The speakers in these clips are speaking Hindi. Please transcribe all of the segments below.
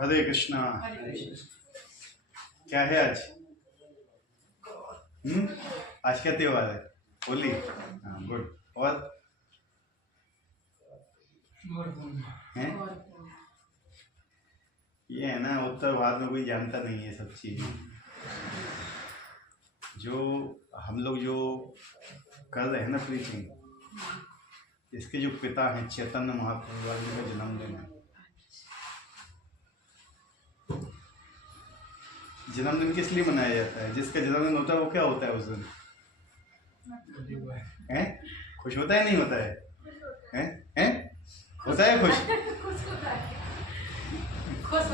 हरे कृष्णा। क्या है आज? आज क्या त्योहार है? होली। हाँ, गुड। और हैं? ये है ना, उत्तर भारत में कोई जानता नहीं है सब चीज़ें। जो हम लोग जो कर रहे हैं ना प्रीचिंग, इसके जो पिता हैं चैतन्य महाप्रभु वाले का जन्मदिन है। जन्मदिन किस लिए मनाया जाता है? जिसका जन्मदिन होता है वो क्या होता है उस दिन? हैं? खुश होता है नहीं होता है? हैं? हैं? होता है खुश? खुश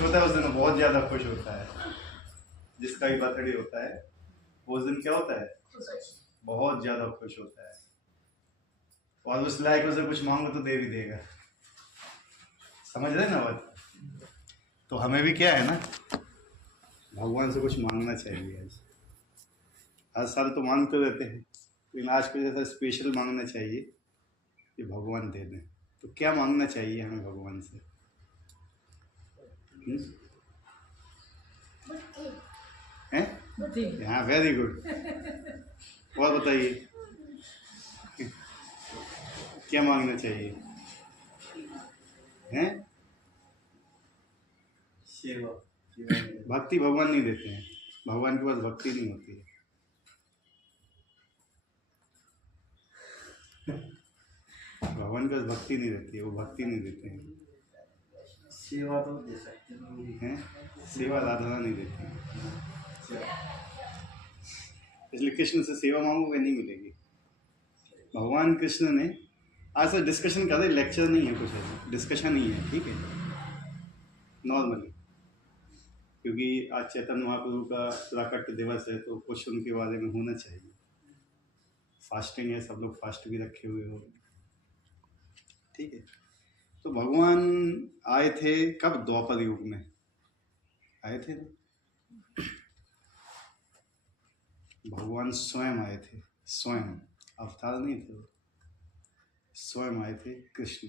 होता है उस दिन, बहुत ज्यादा खुश होता है। जिसका भी बर्थडे होता है उस दिन क्या होता है? बहुत ज्यादा खुश होता है। और उस लायक उसे कुछ मांगो तो दे भी देगा। समझ रहे ना बात? तो हमें भी क्या है ना, भगवान से कुछ मांगना चाहिए। आज हर साल तो मांगते रहते हैं, लेकिन आज कुछ ऐसा स्पेशल मांगना चाहिए कि भगवान दे दें। तो क्या मांगना चाहिए हमें भगवान से? हैं? हाँ, वेरी गुड। और बताइए क्या मांगना चाहिए? हैं? सेवा। भक्ति भगवान नहीं देते हैं, भगवान के पास भक्ति नहीं होती है। भगवान के पास भक्ति नहीं रहती है, वो भक्ति नहीं देते हैं। सेवा तो दे सकते हैं? सेवा आराधना नहीं देती है। इसलिए कृष्ण से सेवा मांगोगे नहीं मिलेगी। भगवान कृष्ण ने आज से डिस्कशन कर रहे, लेक्चर नहीं है, कुछ ऐसा डिस्कशन ही है, ठीक है, नॉर्मली। क्योंकि आज चैतन्य महाप्रभु का प्राकट्य दिवस है तो कुछ उनके बारे में होना चाहिए। फास्टिंग है, सब लोग फास्ट भी रखे हुए हो, ठीक है। तो भगवान आए थे कब? द्वापर युग में आए थे ना। भगवान स्वयं आए थे, स्वयं, अवतार नहीं थे वो, स्वयं आए थे कृष्ण।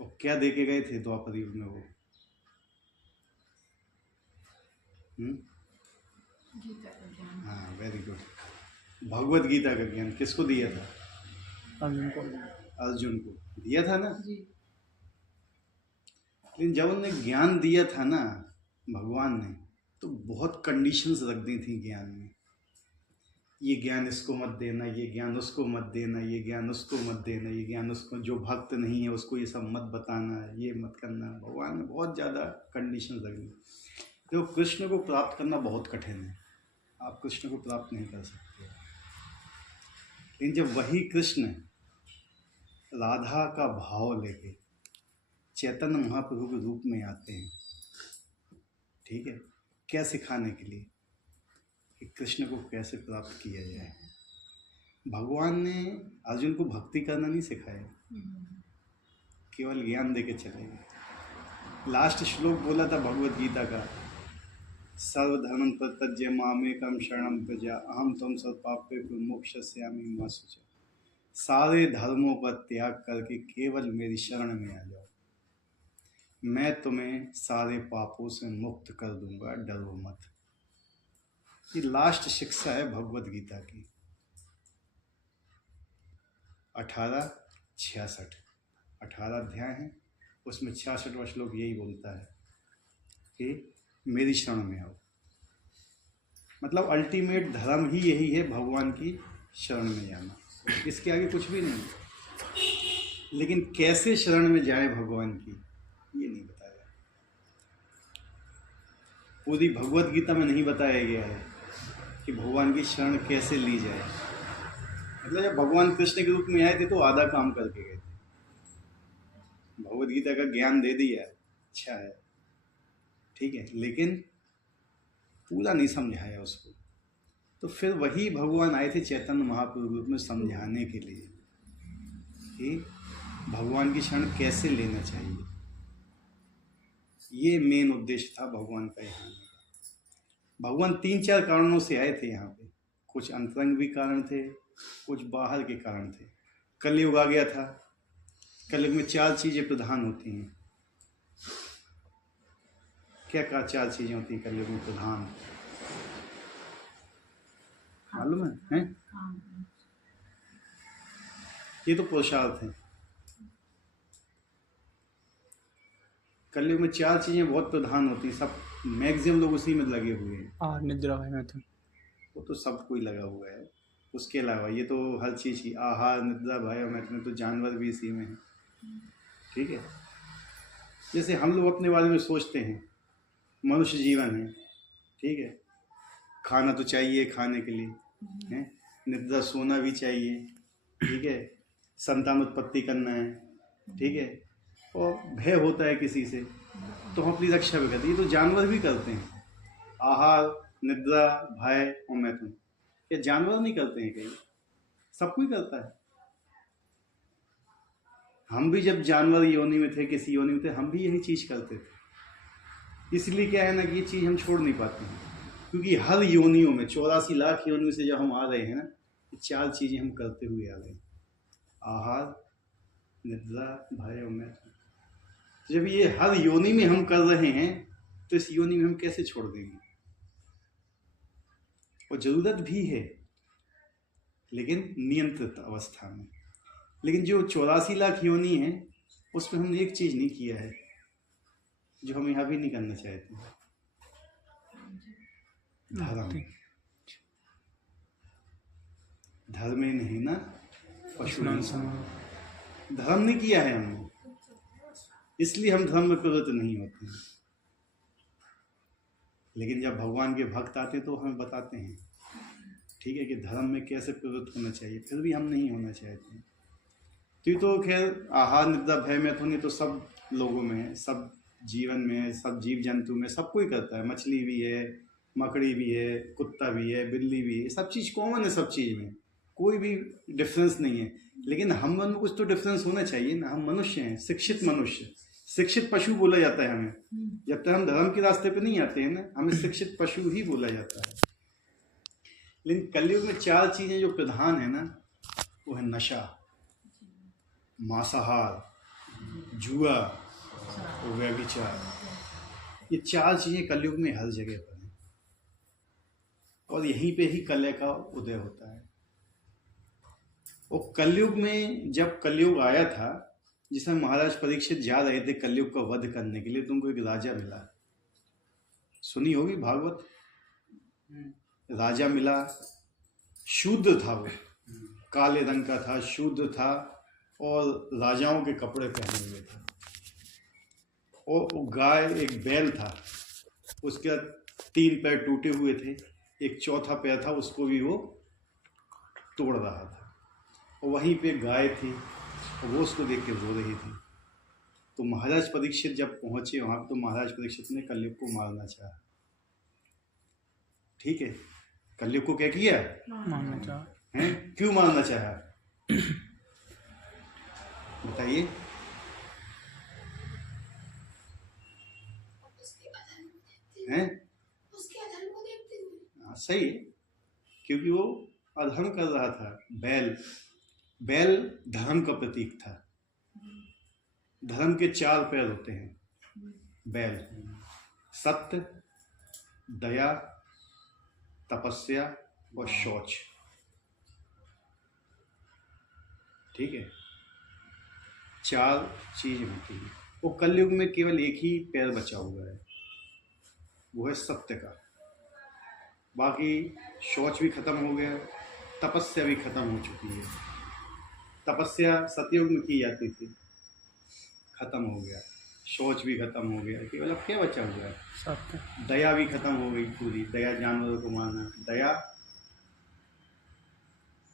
और क्या दे के गए थे द्वापर युग में वो? हाँ, वेरी गुड। भगवत गीता का ज्ञान किसको दिया था? अर्जुन को। अर्जुन को दिया था ना। लेकिन जब उन्होंने ज्ञान दिया था ना भगवान ने, तो बहुत कंडीशंस रख दी थी ज्ञान में। ये ज्ञान इसको मत देना, ये ज्ञान उसको मत देना, ये ज्ञान उसको मत देना, ये ज्ञान उसको, जो भक्त नहीं है उसको ये सब मत बताना, ये मत करना। भगवान ने बहुत ज़्यादा कंडीशन रख दी। तो कृष्ण को प्राप्त करना बहुत कठिन है, आप कृष्ण को प्राप्त नहीं कर सकते। लेकिन जब वही कृष्ण राधा का भाव लेके चैतन्य महाप्रभु के रूप में आते हैं, ठीक है, क्या सिखाने के लिए कि कृष्ण को कैसे प्राप्त किया जाए। भगवान ने अर्जुन को भक्ति करना नहीं सिखाया, केवल ज्ञान देके चले गए। लास्ट श्लोक बोला था भगवत गीता का, सर्वधर्म प्रत्यज्य मामेकम शरणम व्रज अहम त्वं सर्वपापेभ्यो मोक्षयिष्यामि मा शुचः। सारे धर्मों का त्याग करके केवल मेरी शरण में आ जाओ, मैं तुम्हें सारे पापों से मुक्त कर दूंगा, डरो मत। ये लास्ट शिक्षा है भगवत गीता की। 18 अध्याय हैं, उसमें 66वां श्लोक यही बोलता है कि मेरी शरण में आओ। मतलब अल्टीमेट धर्म ही यही है, भगवान की शरण में जाना, इसके आगे कुछ भी नहीं। लेकिन कैसे शरण में जाए भगवान की, ये नहीं बताया। पूरी भगवत गीता में नहीं बताया गया है कि भगवान की शरण कैसे ली जाए। मतलब जब भगवान कृष्ण के रूप में आए थे तो आधा काम करके गए थे, भगवत गीता का ज्ञान दे दिया, अच्छा है, ठीक है, लेकिन पूरा नहीं समझाया उसको। तो फिर वही भगवान आए थे चैतन्य महाप्रभु रूप में समझाने के लिए कि भगवान की शरण कैसे लेना चाहिए। ये मेन उद्देश्य था भगवान का यहाँ। भगवान 3-4 कारणों से आए थे यहाँ पे, कुछ अंतरंग भी कारण थे, कुछ बाहर के कारण थे। कलयुग आ गया था, कलयुग में 4 चीज़ें प्रधान होती हैं। क्या क्या 4 चीज़ें होती हैं कलयुग में प्रधान, मालूम है? ये तो पुरुषार्थ है। कलयुग में 4 चीज़ें बहुत प्रधान होती हैं, सब मैक्सिमम लोग उसी में लगे हुए हैं। आहार निद्रा भय मैथुन। वो तो सब कोई लगा हुआ है। उसके अलावा ये तो हर चीज़ की आहार निद्रा भय और मैथुन, तो जानवर भी इसी में है। ठीक है, जैसे हम लोग अपने बारे में सोचते हैं, मनुष्य जीवन है, ठीक है, खाना तो चाहिए खाने के लिए, है, निद्रा सोना भी चाहिए, ठीक है, संतान उत्पत्ति करना है, ठीक है, और भय होता है किसी से तो हम अपनी रक्षा भी करते हैं। ये तो जानवर भी करते हैं, आहार निद्रा भय और मैथुन। क्या जानवर नहीं करते हैं? कहीं सब कोई करता है। हम भी जब जानवर योनि में थे, किसी योनि में थे, हम भी यही चीज़ करते थे। इसलिए क्या है ना कि ये चीज़ हम छोड़ नहीं पाते हैं, क्योंकि हर योनियों में 84 लाख योनियों से जब हम आ रहे हैं ना, ये 4 चीज़ें हम करते हुए आ रहे हैं, आहार निद्रा भय और मैथुन। तो जब ये हर योनि में हम कर रहे हैं तो इस योनि में हम कैसे छोड़ देंगे? और ज़रूरत भी है, लेकिन नियंत्रित अवस्था में। लेकिन जो 84 लाख योनि है उसमें हमने एक चीज़ नहीं किया है जो हम यहाँ भी नहीं करना चाहते, धर्म। धर्म ही नहीं ना पशु, धर्म नहीं किया है हमने, इसलिए हम धर्म में प्रवृत्त नहीं होते हैं। लेकिन जब भगवान के भक्त आते तो हमें बताते हैं, ठीक है, कि धर्म में कैसे प्रवृत्त होना चाहिए, फिर भी हम नहीं होना चाहते हैं। तो ये तो खैर आहार निद्रा भय मैथुन तो सब लोगों में है, सब जीवन में है, सब जीव जंतु में, सब कोई करता है। मछली भी है, मकड़ी भी है, कुत्ता भी है, बिल्ली भी है, सब चीज़ कॉमन है, सब चीज़ में कोई भी डिफरेंस नहीं है। लेकिन हम में कुछ तो डिफरेंस होना चाहिए ना, हम मनुष्य हैं, शिक्षित मनुष्य। शिक्षित पशु बोला जाता है हमें, जब तक हम धर्म के रास्ते पे नहीं आते हैं ना, हमें शिक्षित पशु ही बोला जाता है। लेकिन कलयुग में 4 चीज़ें जो प्रधान है ना, वो है नशा, मांसाहार, जुआ और व्यभिचार। ये 4 चीज़ें कलयुग में हर जगह पर हैं, और यहीं पे ही कलय का उदय होता है। और कलयुग में जब कलयुग आया था, जिसमें महाराज परीक्षित जा रहे थे कलयुग का वध करने के लिए, तुमको एक राजा मिला, सुनी होगी भागवत। राजा मिला, शूद्र था, वो काले रंग का था, शूद्र था, और राजाओं के कपड़े पहने हुए थे, और वो गाय, एक बैल था, उसके 3 पैर टूटे हुए थे, एक चौथा पैर था, उसको भी वो तोड़ रहा था, और वहीं पे गाय थी, और वो उसको देख के रो रही थी। तो महाराज परीक्षित जब पहुंचे वहां, तो महाराज परीक्षित ने कलयुग को मारना चाहा। ठीक है, कलयुग को क्या किया? मारना चाहा। हैं? क्यों मारना चाहा? बताइए। हैं? हाँ, सही है, क्योंकि वो अधर्म कर रहा था। बैल धर्म का प्रतीक था। धर्म के 4 पैर होते हैं बैल, सत्य, दया, तपस्या और शौच। ठीक है, 4 चीज होती है। वो कलयुग में केवल एक ही पैर बचा हुआ है, वो है सत्य का। बाकी शौच भी खत्म हो गया, तपस्या भी खत्म हो चुकी है। तपस्या सतयुग में की जाती थी, खत्म हो गया। शौच भी खत्म हो गया, केवल अब क्या बचा हुआ है? सत्य। दया भी खत्म हो गई पूरी। दया, जानवरों को मारना, दया,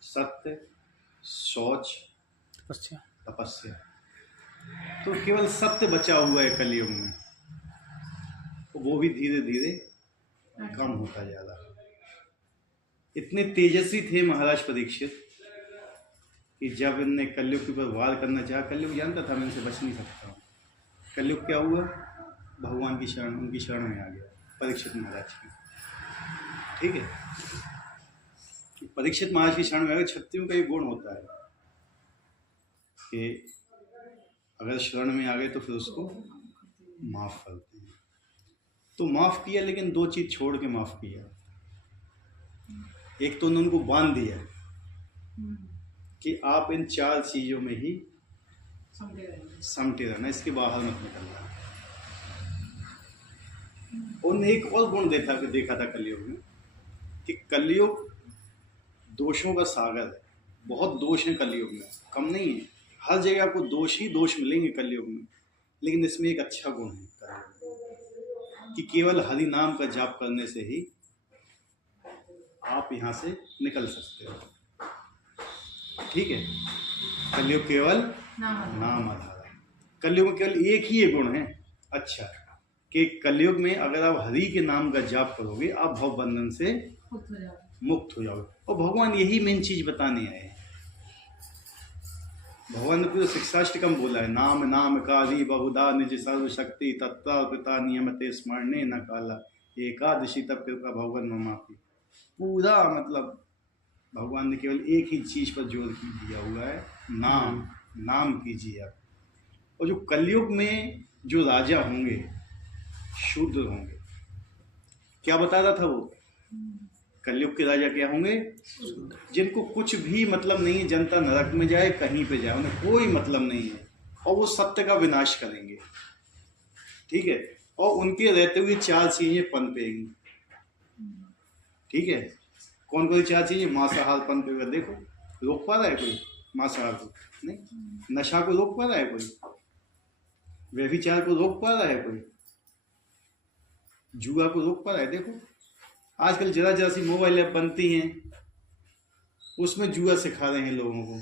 सत्य, शौच, तपस्या। तो केवल सत्य बचा हुआ है कलयुग में, तो वो भी धीरे धीरे कम होता जा रहा है। इतने तेजस्वी थे महाराज परीक्षित कि जब इनने कलयुग के ऊपर वार करना चाहा, कलयुग जानता था मैं इनसे बच नहीं सकता हूँ। कलयुग क्या हुआ? भगवान की शरण, उनकी शरण में आ गया परीक्षित महाराज की। ठीक है, परीक्षित महाराज की शरण में आ गए। क्षत्रियों का एक गुण होता है कि अगर शरण में आ गए तो फिर उसको माफ करते हैं। तो माफ़ किया, लेकिन दो चीज़ छोड़ के माफ़ किया। एक तो उन्होंने उनको बांध दिया कि आप इन 4 चीज़ों में ही समटे रहना, इसके बाहर मत निकलना। उन्होंने एक और गुण देखा था कलयुग में, कि कलयुग दोषों का सागर है। बहुत दोष हैं कलयुग में, कम नहीं है। हर जगह आपको दोष ही दोष मिलेंगे कलयुग में, लेकिन इसमें एक अच्छा गुण है कलयुग कि केवल हरि नाम का जाप करने से ही आप यहाँ से निकल सकते हो। ठीक है, कलयुग केवल नाम आधार है। कलयुग में केवल एक ही ये गुण है अच्छा, कि कलयुग में अगर आप हरि के नाम का जाप करोगे आप भव बंधन से मुक्त हो जाओगे। और भगवान यही मेन चीज बताने आए हैं। भगवान ने पूरा शिक्षाष्टकम बोला है, नाम नाम कारी बहुधा निज सर्व शक्ति तत्ता पिता नियमते स्मरणे न काला एकादशी तब कृपा भगवान ममापी। पूरा मतलब भगवान ने केवल एक ही चीज पर जोर दिया हुआ है, नाम। नाम कीजिए आप। और जो कलयुग में जो राजा होंगे शूद्र होंगे। क्या बता रहा था वो? कलयुग के राजा क्या होंगे? जिनको कुछ भी मतलब नहीं है, जनता नरक में जाए कहीं पे जाए उन्हें कोई मतलब नहीं है, और वो सत्य का विनाश करेंगे। ठीक है, और उनके रहते हुए 4 चीजें पनपेंगी। ठीक है, कौन कौन 4 चीजें? मांसाहार पनपेगा। देखो, रोक पा रहा है कोई मांसाहार को? नहीं। नशा को रोक पा रहा है कोई? व्यभिचार को रोक पा रहा है कोई? जुआ को रोक पा रहा है? देखो आजकल जरा जरा सी मोबाइल ऐप बनती हैं, उसमें जुआ सिखा रहे हैं लोगों को,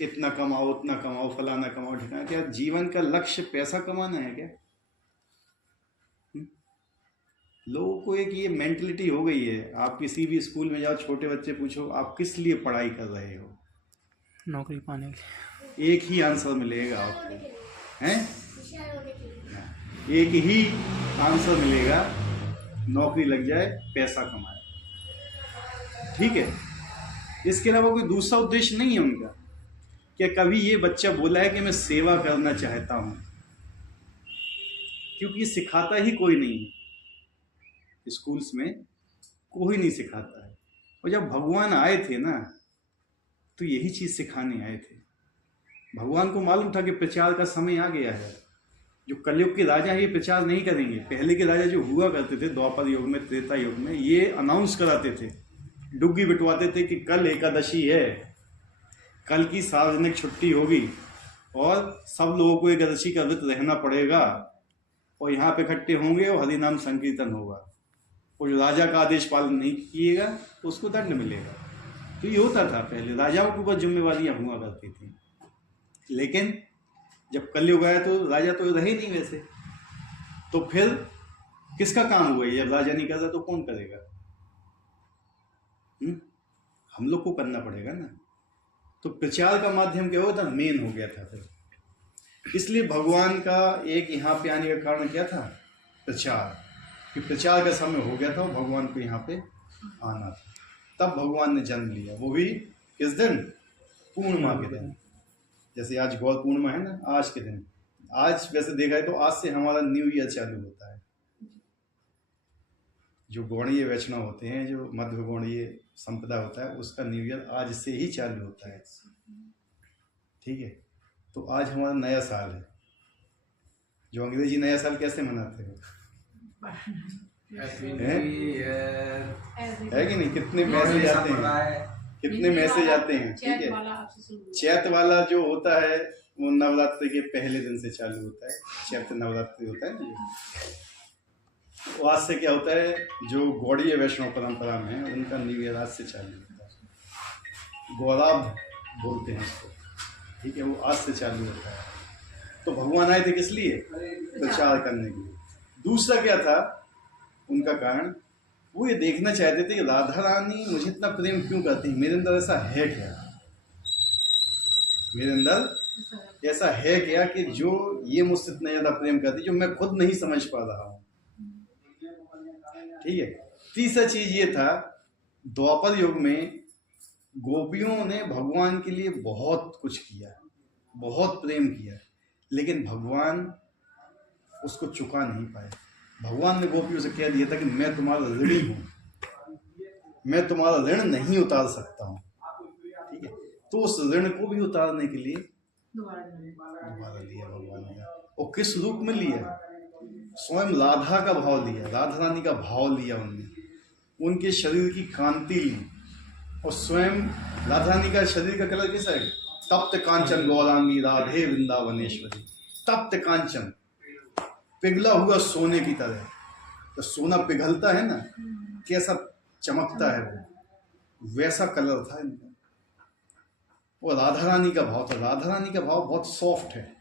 इतना कमाओ उतना कमाओ फलाना कमाओ ठिकाना। क्या जीवन का लक्ष्य पैसा कमाना है क्या? लोगों को एक ये मेंटलिटी हो गई है। आप किसी भी स्कूल में जाओ, छोटे बच्चे पूछो आप किस लिए पढ़ाई कर रहे हो, नौकरी पाने के एक ही आंसर मिलेगा आपको, हैं? एक ही आंसर मिलेगा, नौकरी लग जाए पैसा कमाए। ठीक है, इसके अलावा कोई दूसरा उद्देश्य नहीं है उनका। क्या कभी ये बच्चा बोला है कि मैं सेवा करना चाहता हूं? क्योंकि सिखाता ही कोई नहीं है, स्कूल्स में कोई नहीं सिखाता है। और जब भगवान आए थे ना, तो यही चीज सिखाने आए थे। भगवान को मालूम था कि प्रचार का समय आ गया है। जो कलयुग के राजा ये प्रचार नहीं करेंगे। पहले के राजा जो हुआ करते थे द्वापर युग में, त्रेता युग में, ये अनाउंस कराते थे, डुग्गी बिटवाते थे कि कल एकादशी है, कल की सार्वजनिक छुट्टी होगी और सब लोगों को एकादशी का व्रत रहना पड़ेगा, और यहाँ पे इकट्ठे होंगे और हरिनाम संकीर्तन होगा, और जो राजा का आदेश पालन नहीं किएगा तो उसको दंड मिलेगा। तो ये होता था पहले, राजाओं के ऊपर जिम्मेवारियां हुआ करती थी। लेकिन जब कलयुग आया तो राजा तो रहे नहीं वैसे, तो फिर किसका काम हुआ? जब राजा नहीं करता तो कौन करेगा? हम लोग को करना पड़ेगा ना। तो प्रचार का माध्यम क्या हुआ था? मेन हो गया था फिर। इसलिए भगवान का एक यहाँ पे आने का कारण क्या था? प्रचार। कि प्रचार का समय हो गया था और भगवान को यहाँ पे आना था। तब भगवान ने जन्म लिया, वो भी किस दिन? पूर्णिमा के दिन। जैसे आज गौर पूर्णिमा है ना, आज के दिन। आज वैसे देखा है तो आज से हमारा न्यू ईयर चालू होता है। जो गौड़ीय वैष्णव होते हैं, जो मध्य गौड़ीय संप्रदाय होता है, उसका न्यू ईयर आज से ही चालू होता है। ठीक है, तो आज हमारा नया साल है। जो अंग्रेजी नया साल कैसे मनाते हो? है कि नहीं? कितने मैसेज आते हैं, कितने मैसेज आते हैं। ठीक है, चैत वाला जो होता है वो नवरात्रि के पहले दिन से चालू होता है। चैत नवरात्रि होता है। आज से क्या होता है, जो गौड़ीय वैष्णव परंपरा में है उनका न्यू ईयर आज से चालू होता है। गौराब्ध बोलते हैं इसको। ठीक है, वो आज से चालू होता है। तो भगवान आए थे किस लिए? प्रचार करने के लिए। दूसरा क्या था उनका कारण? वो ये देखना चाहते थे कि राधा रानी मुझे इतना प्रेम क्यों करती है, मेरे अंदर ऐसा है क्या, मेरे अंदर ऐसा है क्या कि जो ये मुझसे इतना ज्यादा प्रेम करती, जो मैं खुद नहीं समझ पा रहा हूँ। ठीक है, तीसरा चीज ये था, द्वापर युग में गोपियों ने भगवान के लिए बहुत कुछ किया, बहुत प्रेम किया, लेकिन भगवान उसको चुका नहीं पाए। भगवान ने गोपियों से कह दिया था कि मैं तुम्हारा ऋणी हूँ, मैं तुम्हारा ऋण नहीं उतार सकता हूँ। ठीक है, तो उस ऋण को भी उतारने के लिए दोबारा लिया भगवान ने। और किस रूप में लिया? स्वयं राधा का भाव लिया, राधा रानी का भाव लिया उनने, उनके शरीर की कांति ली। और स्वयं राधा रानी का शरीर का कलर कैसा है? तप्त कांचन गौरांगी राधे वृंदावनेश्वरी। तप्त कांचन, पिघला हुआ सोने की तरह। तो सोना पिघलता है ना, कैसा चमकता है वो, वैसा कलर था इनका। वो राधा रानी का भाव था। राधा रानी का भाव बहुत सॉफ्ट है,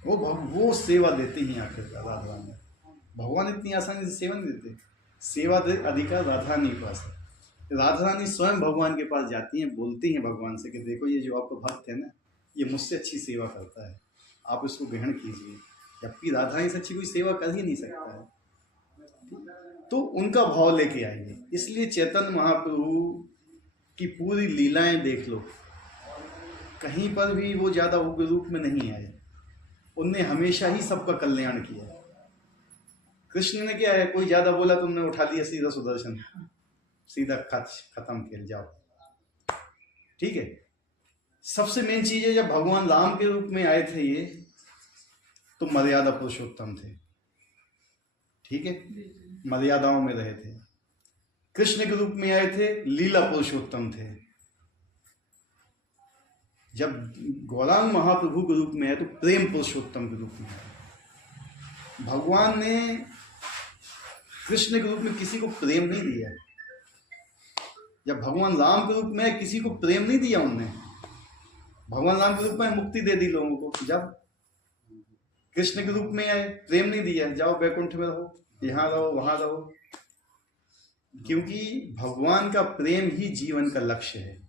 वो सेवा देते ही आखिर राधा रानी। भगवान इतनी आसानी से सेवा नहीं देते, सेवा अधिकार राधा रानी के पास है। राधा रानी स्वयं भगवान के पास जाती हैं, बोलती हैं भगवान से कि देखो ये जो आपका भक्त है ना, ये मुझसे अच्छी सेवा करता है, आप इसको ग्रहण कीजिए। जबकि राधा रानी से अच्छी कोई सेवा कर ही नहीं सकता है। तो उनका भाव लेके आएंगे। इसलिए चैतन्य महाप्रभु की पूरी लीलाएं देख लो, कहीं पर भी वो ज्यादा उग्र रूप में नहीं आए। उनने हमेशा ही सबका कल्याण किया। कृष्ण ने क्या है, कोई ज्यादा बोला तुमने उठा लिया सीधा सुदर्शन, सीधा खत्म खेल जाओ। ठीक है, सबसे मेन चीज है जब भगवान राम के रूप में आए थे ये, तो मर्यादा पुरुषोत्तम थे। ठीक है, मर्यादाओं में रहे थे। कृष्ण के रूप में आए थे, लीला पुरुषोत्तम थे। जब गौरांग महाप्रभु के रूप में है तो प्रेम पुरुषोत्तम के रूप में है। भगवान ने कृष्ण के रूप में किसी को प्रेम नहीं दिया। जब भगवान राम के रूप में किसी को प्रेम नहीं दिया उनने। भगवान राम के रूप में मुक्ति दे दी लोगों को। जब कृष्ण के रूप में आए प्रेम नहीं दिया, जाओ वैकुंठ में रहो, यहाँ रहो, वहां रहो। क्योंकि भगवान का प्रेम ही जीवन का लक्ष्य है।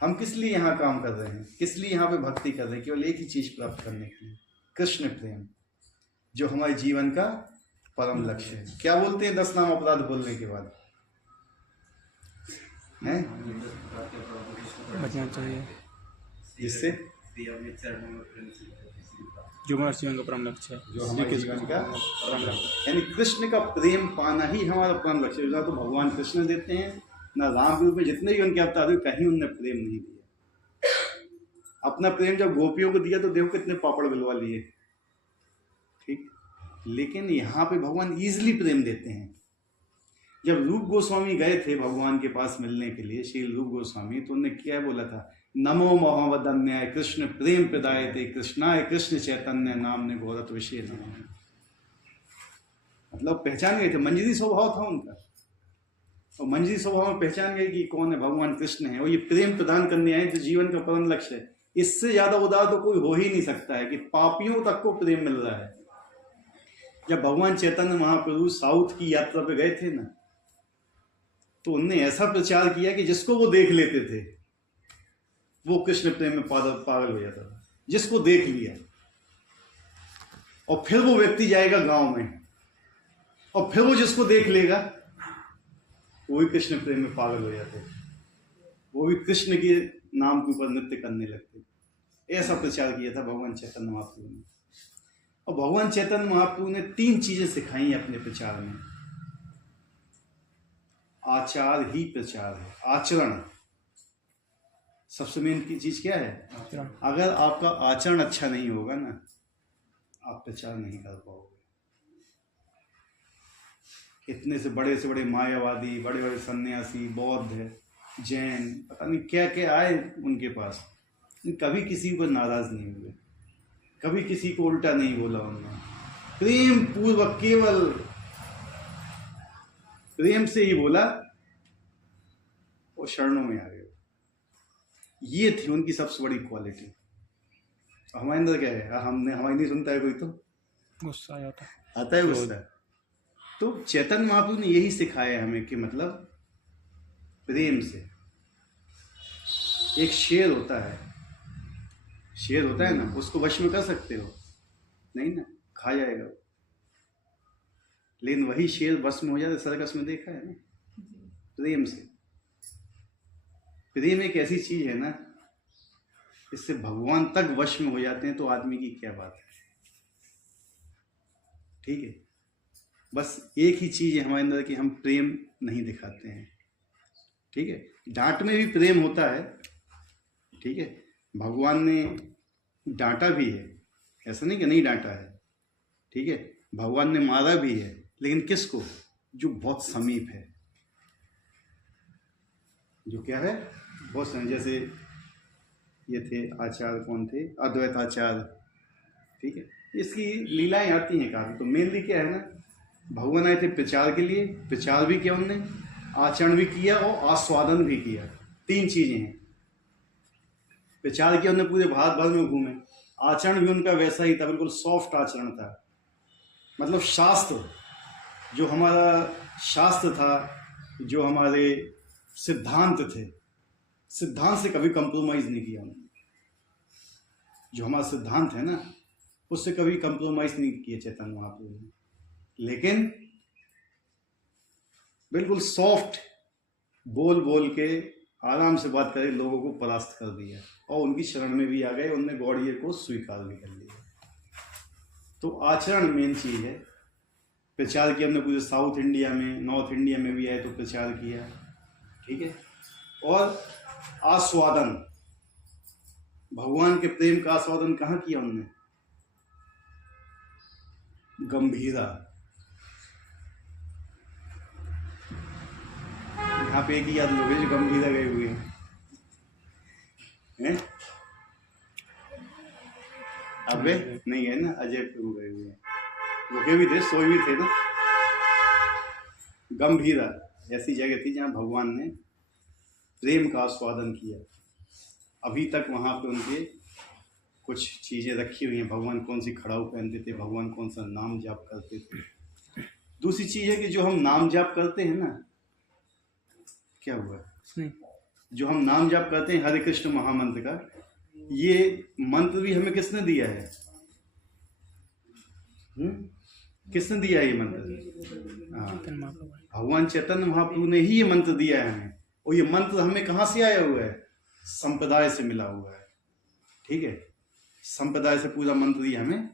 हम किस लिए यहाँ काम कर रहे हैं, किस लिए यहाँ पे भक्ति कर रहे हैं? केवल एक ही चीज प्राप्त करने के लिए, कृष्ण प्रेम, जो हमारे जीवन का परम लक्ष्य है। क्या बोलते हैं 10 नाम अपराध बोलने के बाद? हैं? बचना चाहिए जिससे जो हमारा जीवन का परम लक्ष्य है, जो हमारे जीवन का परम लक्ष्य, यानी कृष्ण का प्रेम पाना ही हमारा परम लक्ष्य है। तो भगवान कृष्ण देते हैं ना, राम के रूप में जितने भी उनके अवतार हुए, कहीं उनने प्रेम नहीं दिया। अपना प्रेम जब गोपियों को दिया तो देखो कितने पापड़ बिलवा लिए। ठीक, लेकिन यहाँ पे भगवान ईजिली प्रेम देते हैं। जब रूप गोस्वामी गए थे भगवान के पास मिलने के लिए, श्री रूप गोस्वामी, तो उन्होंने क्या बोला था? नमो मोहम्मदन्याय कृष्ण प्रेम प्रदाय थे कृष्णाय कृष्ण चैतन्य नाम ने गौरत विषय नमः। मतलब पहचान गए थे, मंजरी स्वभाव था उनका, और मंजरी स्वभाव में पहचान गए कि कौन है, भगवान कृष्ण है। और ये प्रेम प्रदान करने आए जो जीवन का परम लक्ष्य है। इससे ज्यादा उदार तो कोई हो ही नहीं सकता है कि पापियों तक को प्रेम मिल रहा है। जब भगवान चैतन्य महाप्रभु साउथ की यात्रा पे गए थे ना, तो उनने ऐसा प्रचार किया कि जिसको वो देख लेते थे वो कृष्ण प्रेम में पागल हो जाता था। जिसको देख लिया, और फिर वो व्यक्ति जाएगा गांव में, और फिर वो जिसको देख लेगा वो भी कृष्ण प्रेम में पागल हो जाते, वो भी कृष्ण के नाम के ऊपर नृत्य करने लगते। ऐसा प्रचार किया था भगवान चैतन्य महाप्रभु ने। और भगवान चैतन्य महाप्रभु ने 3 चीजें सिखाई अपने प्रचार में। आचार ही प्रचार है, आचरण सबसे मेन की चीज क्या है? अगर आपका आचरण अच्छा नहीं होगा ना, आप प्रचार नहीं कर पाओगे। इतने से बड़े मायावादी, बड़े बड़े सन्यासी, बौद्ध, जैन, पता नहीं क्या क्या आए उनके पास, कभी किसी को नाराज नहीं हुए, कभी किसी को उल्टा नहीं बोला उन्होंने। प्रेम पूर्वक, केवल प्रेम से ही बोला और शरणों में आ गए। ये थी उनकी सबसे बड़ी क्वालिटी। हमारे अंदर क्या है, हमारी नहीं सुनता है कोई तो गुस्सा आता है गुस्सा। तो चैतन्य महाप्रभु ने यही सिखाया हमें कि मतलब प्रेम से। एक शेर होता है ना, उसको वश में कर सकते हो? नहीं ना, खा जाएगा वो। लेकिन वही शेर वश में हो जाता है, सर्कस में देखा है ना, प्रेम से। प्रेम एक ऐसी चीज है ना, इससे भगवान तक वश में हो जाते हैं, तो आदमी की क्या बात है। ठीक है, बस एक ही चीज़ है हमारे अंदर कि हम प्रेम नहीं दिखाते हैं। ठीक है, डांट में भी प्रेम होता है। ठीक है, भगवान ने डांटा भी है, ऐसा नहीं कि नहीं डांटा है। ठीक है, भगवान ने मारा भी है, लेकिन किसको? जो बहुत समीप है, जो क्या है, बहुत समीप। जैसे ये थे आचार्य, कौन थे? अद्वैत आचार्य। ठीक है, इसकी लीलाएं आती हैं काफ़ी। तो मेनली क्या है ना, भगवान आए थे प्रचार के लिए, प्रचार भी किया उनने, आचरण भी किया और आस्वादन भी किया। 3 चीज़ें हैं। प्रचार किया उन्होंने, पूरे भारत भर में घूमे। आचरण भी उनका वैसा ही था, बिल्कुल सॉफ्ट आचरण था। मतलब शास्त्र, जो हमारा शास्त्र था, जो हमारे सिद्धांत थे, सिद्धांत से कभी कंप्रोमाइज़ नहीं किया उन्होंने। जो हमारा सिद्धांत है ना, उससे कभी कंप्रोमाइज़ नहीं किया चैतन्य महाप्रभु ने। लेकिन बिल्कुल सॉफ्ट बोल बोल के, आराम से बात करके लोगों को परास्त कर दिया और उनकी शरण में भी आ गए। उनने गौड़िए को स्वीकार भी कर लिया। तो आचरण मेन चीज़ है। प्रचार किया हमने पूरे साउथ इंडिया में, नॉर्थ इंडिया में भी आए तो प्रचार किया। ठीक है, और आस्वादन, भगवान के प्रेम का आस्वादन कहाँ किया उनने? गंभीरा। यहाँ पे एक ही याद लोग हैं जो गंभीरा गए हुए हैं। अबे नहीं गए ना, अजय प्रभु गए हुए हैं, रुके भी थे, सोए भी थे ना। गंभीरा ऐसी जगह थी जहाँ भगवान ने प्रेम का आस्वादन किया। अभी तक वहाँ पे उनके कुछ चीज़ें रखी हुई हैं। भगवान कौन सी खड़ाऊ पहनते थे, भगवान कौन सा नाम जाप करते थे। दूसरी चीज़ है कि जो हम नाम जाप करते हैं ना, क्या हुआ, जो हम नाम जाप करते हैं हरे कृष्ण महामंत्र का, ये मंत्र भी हमें किसने दिया है? किसने दिया है ये मंत्र? हाँ, भगवान चैतन्य महाप्रभु ने ही ये मंत्र दिया है हमें। और ये मंत्र हमें कहाँ से आया हुआ है? संप्रदाय से मिला हुआ है। ठीक है, संप्रदाय से पूरा मंत्र ये हमें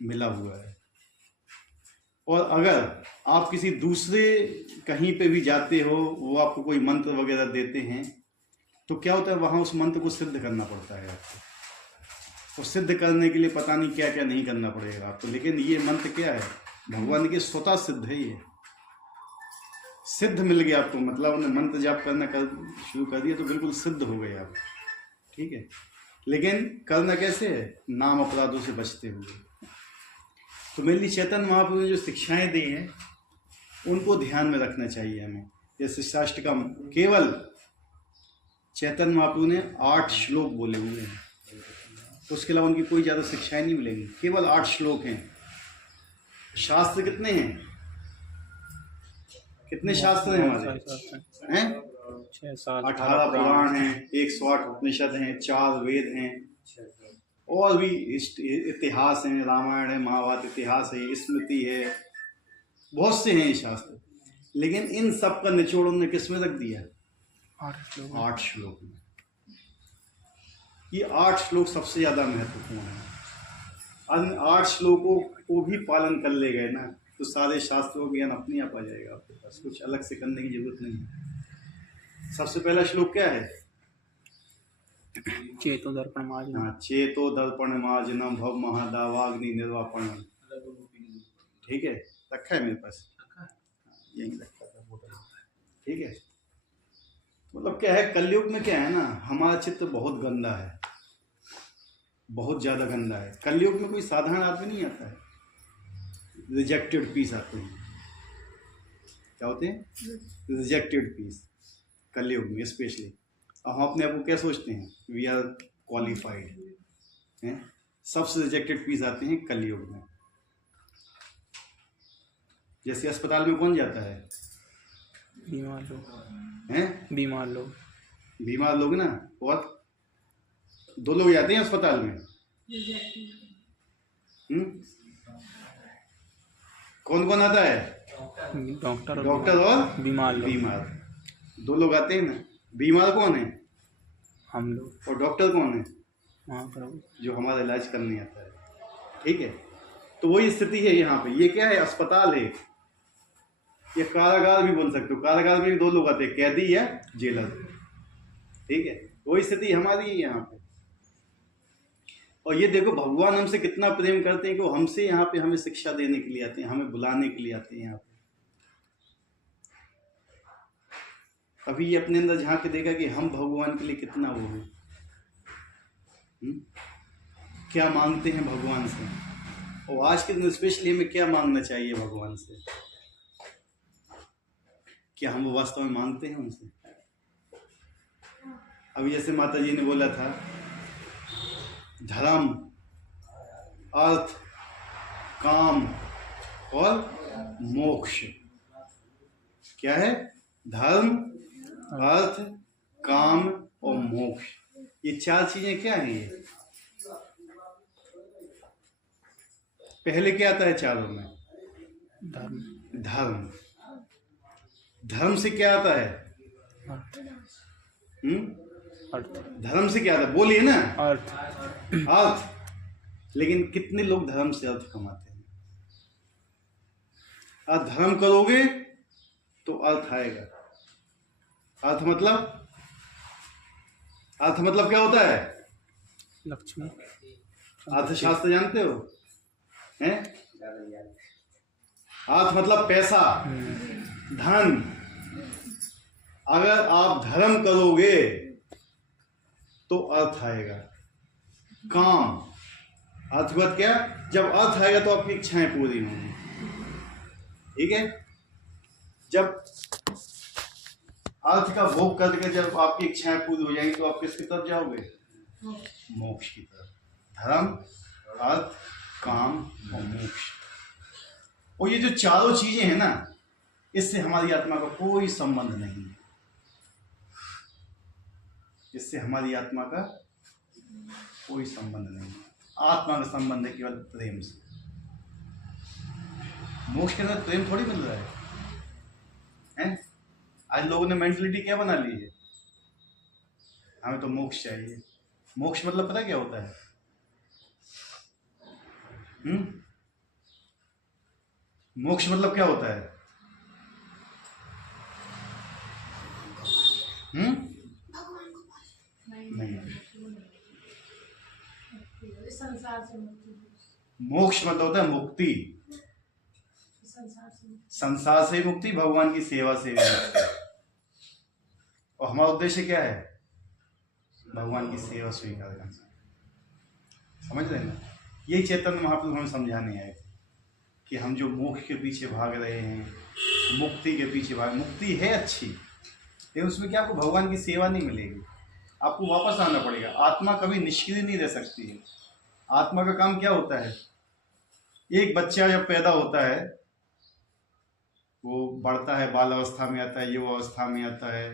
मिला हुआ है। और अगर आप किसी दूसरे कहीं पे भी जाते हो, वो आपको कोई मंत्र वगैरह देते हैं, तो क्या होता है, वहाँ उस मंत्र को सिद्ध करना पड़ता है आपको। और सिद्ध करने के लिए पता नहीं क्या क्या नहीं करना पड़ेगा आपको। लेकिन ये मंत्र क्या है? भगवान के स्वतः सिद्ध है। ये सिद्ध मिल गया आपको, मतलब उन्हें मंत्र जाप करना शुरू कर दिया तो बिल्कुल सिद्ध हो गए आप। ठीक है, लेकिन करना कैसे है? नाम अपराधों से बचते हुए। तो मेनली चैतन्य महाप्रभु ने जो शिक्षाएं दी हैं उनको ध्यान में रखना चाहिए हमें। जैसे शास्त्रकम, केवल चैतन्य महाप्रभु ने 8 श्लोक बोले हुए हैं, तो उसके अलावा उनकी कोई ज़्यादा शिक्षाएं नहीं मिलेंगी। केवल 8 श्लोक हैं। शास्त्र कितने हैं? कितने शास्त्र हैं हमारे? हैं 18 पुराण हैं, 108 उपनिषद हैं, 4 वेद हैं, और भी इतिहास हैं, रामायण है, महाभारत इतिहास है, स्मृति है, बहुत से हैं ये शास्त्र। लेकिन इन सब का निचोड़ उन्होंने किस में रख दिया? 8 श्लोक में। ये 8 श्लोक सबसे ज़्यादा महत्वपूर्ण है। अन्य 8 श्लोकों को भी पालन कर ले गए ना, तो सारे शास्त्रों का ज्ञान अपने आप आ जाएगा आपके पास। कुछ अलग से करने की जरूरत नहीं है। सबसे पहला श्लोक क्या है? चेतो दर्पण मार्जनम। हाँ, चेतो दर्पण मार्जनम भव महादावाग्नि निर्वापण। ठीक है, रखा है मेरे पास, यही रखा था। ठीक है, मतलब क्या है, कलयुग में क्या है ना, हमारा चित्त बहुत गंदा है, बहुत ज़्यादा गंदा है। कलयुग में कोई साधारण आदमी नहीं आता है। रिजेक्टेड पीस आते हैं। क्या होते हैं? रिजेक्टेड पीस कलयुग में स्पेशली। अब हम अपने आप को क्या सोचते हैं? वी आर क्वालिफाइड हैं। सबसे रिजेक्टेड पीस आते हैं कलयुग में। जैसे अस्पताल में कौन जाता है? बीमार लोग हैं, बीमार लोग, बीमार लोग ना। और 2 लोग जाते हैं अस्पताल में। कौन कौन आता है? डॉक्टर और बीमार लोग। बीमार 2 लोग आते हैं ना। बीमार कौन है? हम लोग। और डॉक्टर कौन है? महाप्रभु, जो हमारा इलाज करने आता है। ठीक है, तो तो वही स्थिति है यहाँ पे। ये क्या है? अस्पताल है, ये कारागार भी बोल सकते हो। कारागार में भी दो लोग आते हैं, कैदी या जेलर। ठीक है, वही स्थिति हमारी है यहाँ पे। और ये देखो भगवान हमसे कितना प्रेम करते हैं कि वो हमसे यहाँ पे हमें शिक्षा देने के लिए आते हैं, हमें बुलाने के लिए आते हैं यहाँ पे। अभी ये अपने अंदर झांक के देखा कि हम भगवान के लिए कितना वो है, क्या मांगते हैं भगवान से, और आज के दिन स्पेशली हमें क्या मांगना चाहिए भगवान से। क्या हम वो वास्तव में मांगते हैं उनसे? अभी जैसे माता जी ने बोला था, धर्म, अर्थ, काम और मोक्ष। क्या है? धर्म, अर्थ, काम और मोक्ष। ये चार चीजें क्या हैं? ये पहले क्या आता है चारों में? धर्म। धर्म। धर्म से क्या आता है? अर्थ। अर्थ। धर्म से क्या आता है? बोलिए ना। अर्थ। अर्थ। लेकिन कितने लोग धर्म से अर्थ कमाते हैं? आप धर्म करोगे तो अर्थ आएगा। अर्थ मतलब क्या होता है? लक्ष्मी। अर्थशास्त्र जानते हो? हैं? अर्थ मतलब पैसा, धन। अगर आप धर्म करोगे तो अर्थ आएगा। काम, अर्थवत क्या? जब अर्थ आएगा तो आपकी इच्छाएं पूरी होंगी। ठीक है, जब अर्थ का भोग करके जब आपकी इच्छाएं पूरी हो जाएंगी तो आप किसकी तरफ जाओगे? मोक्ष की तरफ। धर्म, अर्थ, काम और मोक्ष। और ये जो चारों चीजें हैं ना, इससे हमारी आत्मा का कोई संबंध नहीं है। इससे हमारी आत्मा का कोई संबंध नहीं है। आत्मा का संबंध है केवल प्रेम से। मोक्ष के अंदर प्रेम थोड़ी मिल रहा है? आज लोगों ने मेंटलिटी क्या बना ली है? हमें तो मोक्ष चाहिए। मोक्ष मतलब पता क्या होता है? मोक्ष मतलब क्या होता है? नहीं। मोक्ष मतलब होता है मुक्ति। संसार से मुक्ति, भगवान की सेवा से भी मुक्ति। और हमारा उद्देश्य क्या है? भगवान की सेवा स्वीकार करना। समझ रहे हैं ना? यही चैतन्य महाप्रभु हमें समझाने आए थे कि हम जो मोक्ष के पीछे भाग रहे हैं, मुक्ति के पीछे भाग, मुक्ति है अच्छी, लेकिन उसमें क्या आपको भगवान की सेवा नहीं मिलेगी। आपको वापस आना पड़ेगा। आत्मा कभी निष्क्रिय नहीं रह सकती है। आत्मा का काम क्या होता है? एक बच्चा जब पैदा होता है, वो बढ़ता है, बाल अवस्था में आता है, युवा अवस्था में आता है,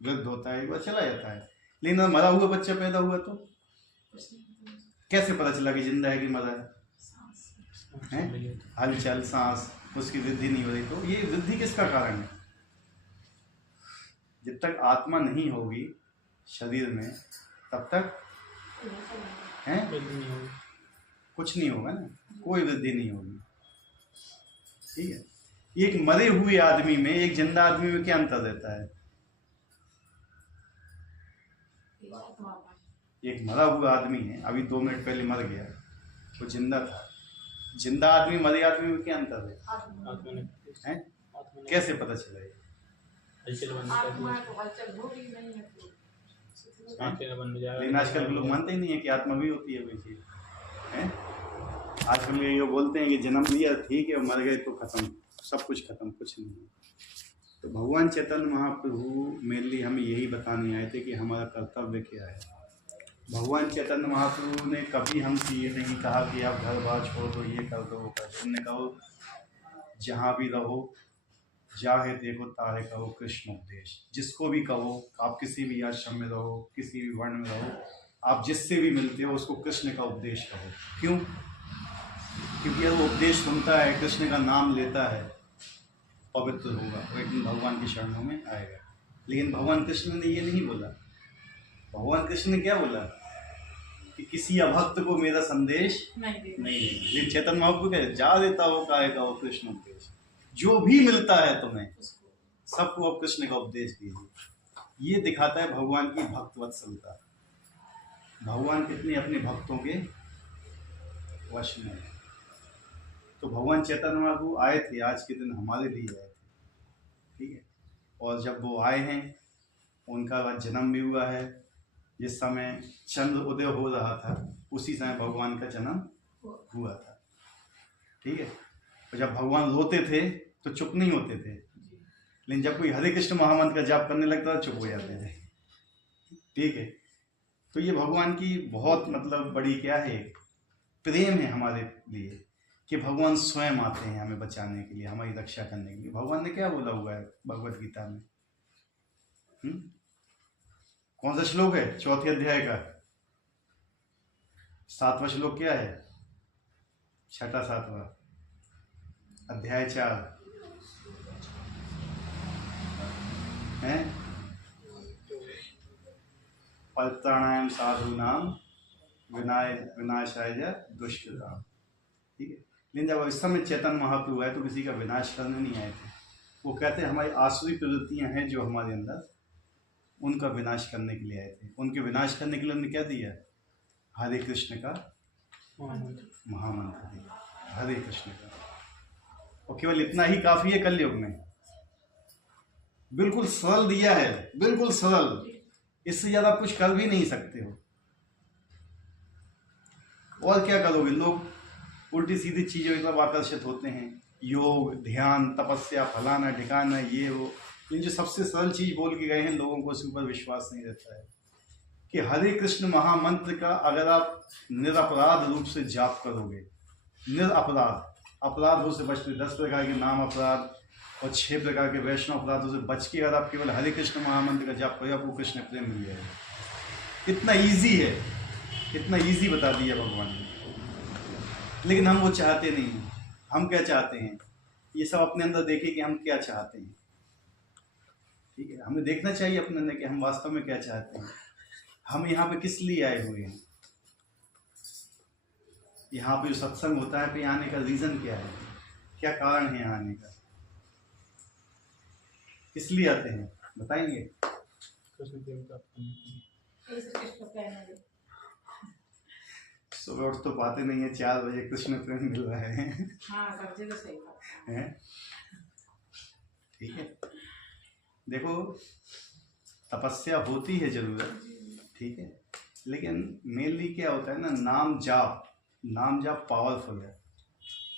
वृद्ध होता है, वह चला जाता है। लेकिन मरा हुआ बच्चा पैदा हुआ तो कैसे पता चला कि जिंदा है कि मरा है? हलचल, सांस, उसकी वृद्धि नहीं हो रही। तो ये वृद्धि किसका कारण है? जब तक आत्मा नहीं होगी शरीर में, तब तक है कुछ नहीं होगा ना, कोई वृद्धि नहीं होगी। ठीक है, एक मरे हुए आदमी में एक जिंदा आदमी में क्या अंतर रहता है? एक मरा हुआ आदमी है, अभी 2 मिनट पहले मर गया, वो जिंदा था। जिंदा आदमी मरे आदमी में क्या अंतर है? कैसे पता चला? लेकिन आजकल लोग मानते ही नहीं है कि आत्मा भी होती है कोई चीज है। आजकल ये बोलते हैं कि जन्म लिया ठीक है, मर गए तो खत्म, सब कुछ खत्म, कुछ नहीं है। तो भगवान चैतन्य महाप्रभु मेनली हमें यही बताने आए थे कि हमारा कर्तव्य क्या है। भगवान चैतन्य महाप्रभु ने कभी हमसे ये नहीं कहा कि आप घर बार छोड़ दो, ये कर दो, वो कर दो। उन्होंने कहो जहाँ भी रहो, जाहे देखो तारे कहो कृष्ण उपदेश। जिसको भी कहो, आप किसी भी आश्रम में रहो, किसी भी वर्ण में रहो, आप जिससे भी मिलते हो उसको कृष्ण का उपदेश कहो। क्यों? क्योंकि वो उपदेश सुनता है, कृष्ण का नाम लेता है, पवित्र होगा, वो एक दिन भगवान की शरणों में आएगा। लेकिन भगवान कृष्ण ने ये नहीं बोला। भगवान कृष्ण ने क्या बोला? कि किसी अभक्त को मेरा संदेश नहीं देना। लेकिन चैतन्य महाप्रभु कहे जा देता हो काहे का वो कृष्ण उपदेश, जो भी मिलता है तुम्हें सबको अब कृष्ण का उपदेश दीजिए। ये दिखाता है भगवान की भक्त वत्सलता, भगवान कितने अपने भक्तों के वश में है। तो भगवान चैतन्य महाप्रभु आए थे, आज के दिन हमारे लिए आए थे, ठीक है। और जब वो आए हैं, उनका जन्म भी हुआ है, जिस समय चंद्र उदय हो रहा था उसी समय भगवान का जन्म हुआ था, ठीक है। और जब भगवान रोते थे तो चुप नहीं होते थे, लेकिन जब कोई हरे कृष्ण महामंत्र का जाप करने लगता था चुप हो जाते थे, ठीक है। तो ये भगवान की बहुत मतलब बड़ी क्या है, प्रेम है हमारे लिए कि भगवान स्वयं आते हैं हमें बचाने के लिए, हमारी रक्षा करने के लिए। भगवान ने क्या बोला हुआ है भगवत गीता में? कौन सा श्लोक है? 4 अध्याय का 7वां श्लोक क्या है? 6-7वां अध्याय 4 है, परित्राणाय साधूनाम विनाशाय दुष्कृताम, ठीक है। लेकिन जब इस समय चैतन्य महाप्रभु आए तो किसी का विनाश करने नहीं आए थे। वो कहते हैं हमारी आसुरी प्रवृत्तियां हैं जो हमारे अंदर, उनका विनाश करने के लिए आए थे। उनके विनाश करने के लिए उन्होंने क्या दिया? हरे कृष्ण का महामंत्र दिया, हरे कृष्ण का। और केवल इतना ही काफी है कलयुग में, बिल्कुल सरल दिया है, बिल्कुल सरल, इससे ज्यादा कुछ कर भी नहीं सकते हो। और क्या करोगे? लोग उल्टी सीधी चीजों की तरफ आकर्षित होते हैं, योग, ध्यान, तपस्या, फलाना ठिकाना, ये वो। लेकिन जो सबसे सरल चीज बोल के गए हैं, लोगों को उसके ऊपर विश्वास नहीं रहता है कि हरे कृष्ण महामंत्र का अगर आप निरपराध रूप से जाप करोगे, निरपराध, अपराधों से बचते, 10 प्रकार के नाम अपराध और 6 प्रकार के वैष्णव अपराधों से बच के अगर आप केवल हरे कृष्ण महामंत्र का जाप करोगे, आपको कृष्ण प्रेम मिल जाएगा। इतना ईजी है, इतना ईजी बता दिया भगवान ने। लेकिन हम वो चाहते नहीं हैं। हम क्या चाहते हैं? ये सब अपने अंदर देखें कि हम क्या चाहते हैं, ठीक है। हमें देखना चाहिए अपने अंदर कि हम वास्तव में क्या चाहते हैं, हम यहाँ पे किस लिए आए हुए हैं, यहाँ पे जो सत्संग होता है पे आने का रीजन क्या है, क्या कारण है यहाँ आने का, किस लिए आते हैं, बताएंगे? सुबह उठ तो पाते नहीं है, 4 बजे कृष्ण प्रेम मिल रहा है। हाँ, सब जगह सही बात है, ठीक है। देखो, तपस्या होती है जरूरत, ठीक है, लेकिन मेनली क्या होता है ना, नाम जाप पावरफुल है।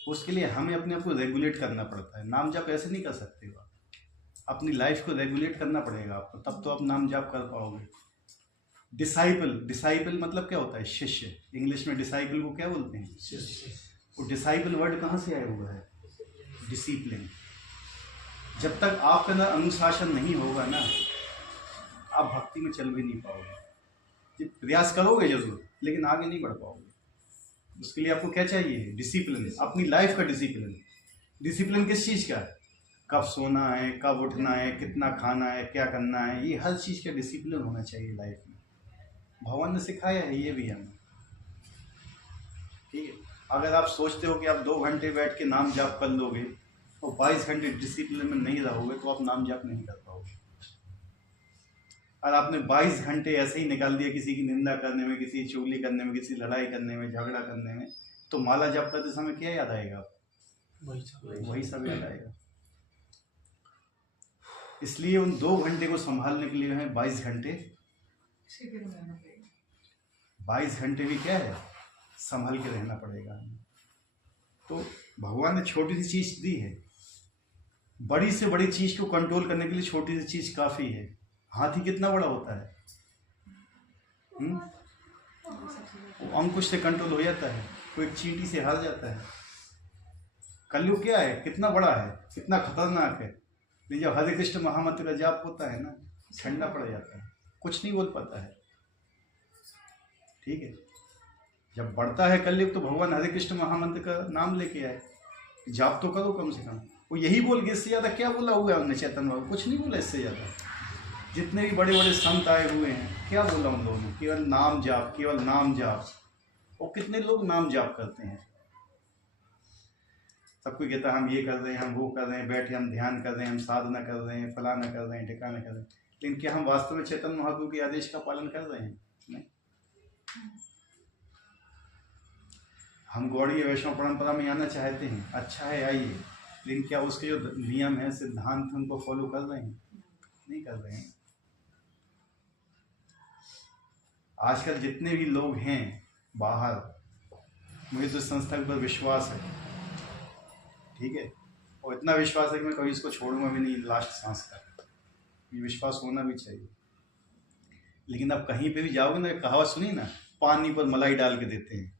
उसके लिए हमें अपने आप को रेगुलेट करना पड़ता है। नाम जाप ऐसे नहीं कर सकते हो, अपनी लाइफ को रेगुलेट करना पड़ेगा आपको, तब तो आप नाम जाप कर पाओगे। डिसाइपल मतलब क्या होता है? शिष्य। इंग्लिश में डिसाइपल को क्या बोलते हैं? शिष्य। वो डिसाइपल वर्ड कहाँ से आया हुआ है? डिसिप्लिन। जब तक आपके अंदर अनुशासन नहीं होगा ना, आप भक्ति में चल भी नहीं पाओगे। प्रयास करोगे जरूर, लेकिन आगे नहीं बढ़ पाओगे। उसके लिए आपको क्या चाहिए? डिसिप्लिन, अपनी लाइफ का डिसिप्लिन। डिसिप्लिन किस चीज़ का? कब सोना है, कब उठना है, कितना खाना है, क्या करना है, ये हर चीज़ का डिसिप्लिन होना चाहिए लाइफ में। भगवान ने सिखाया है ये भी हमें, ठीक है। अगर आप सोचते हो कि आप 2 घंटे बैठ के नाम जाप कर लोगे और 22 घंटे डिसिप्लिन में नहीं रहोगे, तो आप नाम जाप नहीं कर पाओगे। और आपने 22 घंटे ऐसे ही निकाल दिया किसी की निंदा करने में, किसी की चुगली करने में, किसी लड़ाई करने में, झगड़ा करने में, तो माला जाप करते समय क्या याद आएगा? वही सब याद आएगा। इसलिए उन 2 घंटे को संभालने के लिए हमें 22 घंटे 22 घंटे भी क्या है, संभल के रहना पड़ेगा। तो भगवान ने छोटी सी चीज दी है, बड़ी से बड़ी चीज को कंट्रोल करने के लिए छोटी सी चीज काफी है। हाथी कितना बड़ा होता है, वो अंकुश से कंट्रोल हो जाता है, वो एक चींटी से हार जाता है। कलयुग क्या है, कितना बड़ा है, कितना खतरनाक है। लेकिन जब हरे कृष्ण महामंत्र का जाप होता है ना, ठंडा पड़ जाता है, कुछ नहीं बोल पाता है, ठीक है। जब बढ़ता है कलयुग तो भगवान हरे कृष्ण महामंत्र का नाम लेके आए, जाप तो करो कम से कम। वो यही बोल के, इससे ज्यादा क्या बोला हुआ है उन्होंने? चैतन्य बाबू कुछ नहीं बोला इससे ज्यादा। जितने भी बड़े बड़े संत आए हुए हैं, क्या बोला उन लोगों ने? केवल नाम जाप, केवल नाम जाप। और कितने लोग नाम जाप करते हैं? सब कोई कहता है हम ये कर रहे हैं, हम वो कर रहे हैं, बैठे हम ध्यान कर रहे हैं, हम साधना कर रहे हैं, फलाना कर रहे हैं, ठिकाना कर रहे हैं, लेकिन क्या हम वास्तव में चैतन्य महाप्रभु के आदेश का पालन कर रहे हैं? नहीं। हम गौड़ीय वैष्णव परंपरा में आना चाहते हैं, अच्छा है, आइए, लेकिन क्या उसके जो नियम है, सिद्धांत हैं, उनको फॉलो कर रहे हैं? नहीं कर रहे हैं। आजकल जितने भी लोग हैं बाहर, मुझे तो संस्था के ऊपर विश्वास है, ठीक है, और इतना विश्वास है कि मैं कभी इसको छोड़ूंगा भी नहीं लास्ट सांस तक। ये विश्वास होना भी चाहिए। लेकिन अब कहीं पे भी जाओगे ना, कहावत सुनी ना, पानी पर मलाई डाल के देते हैं।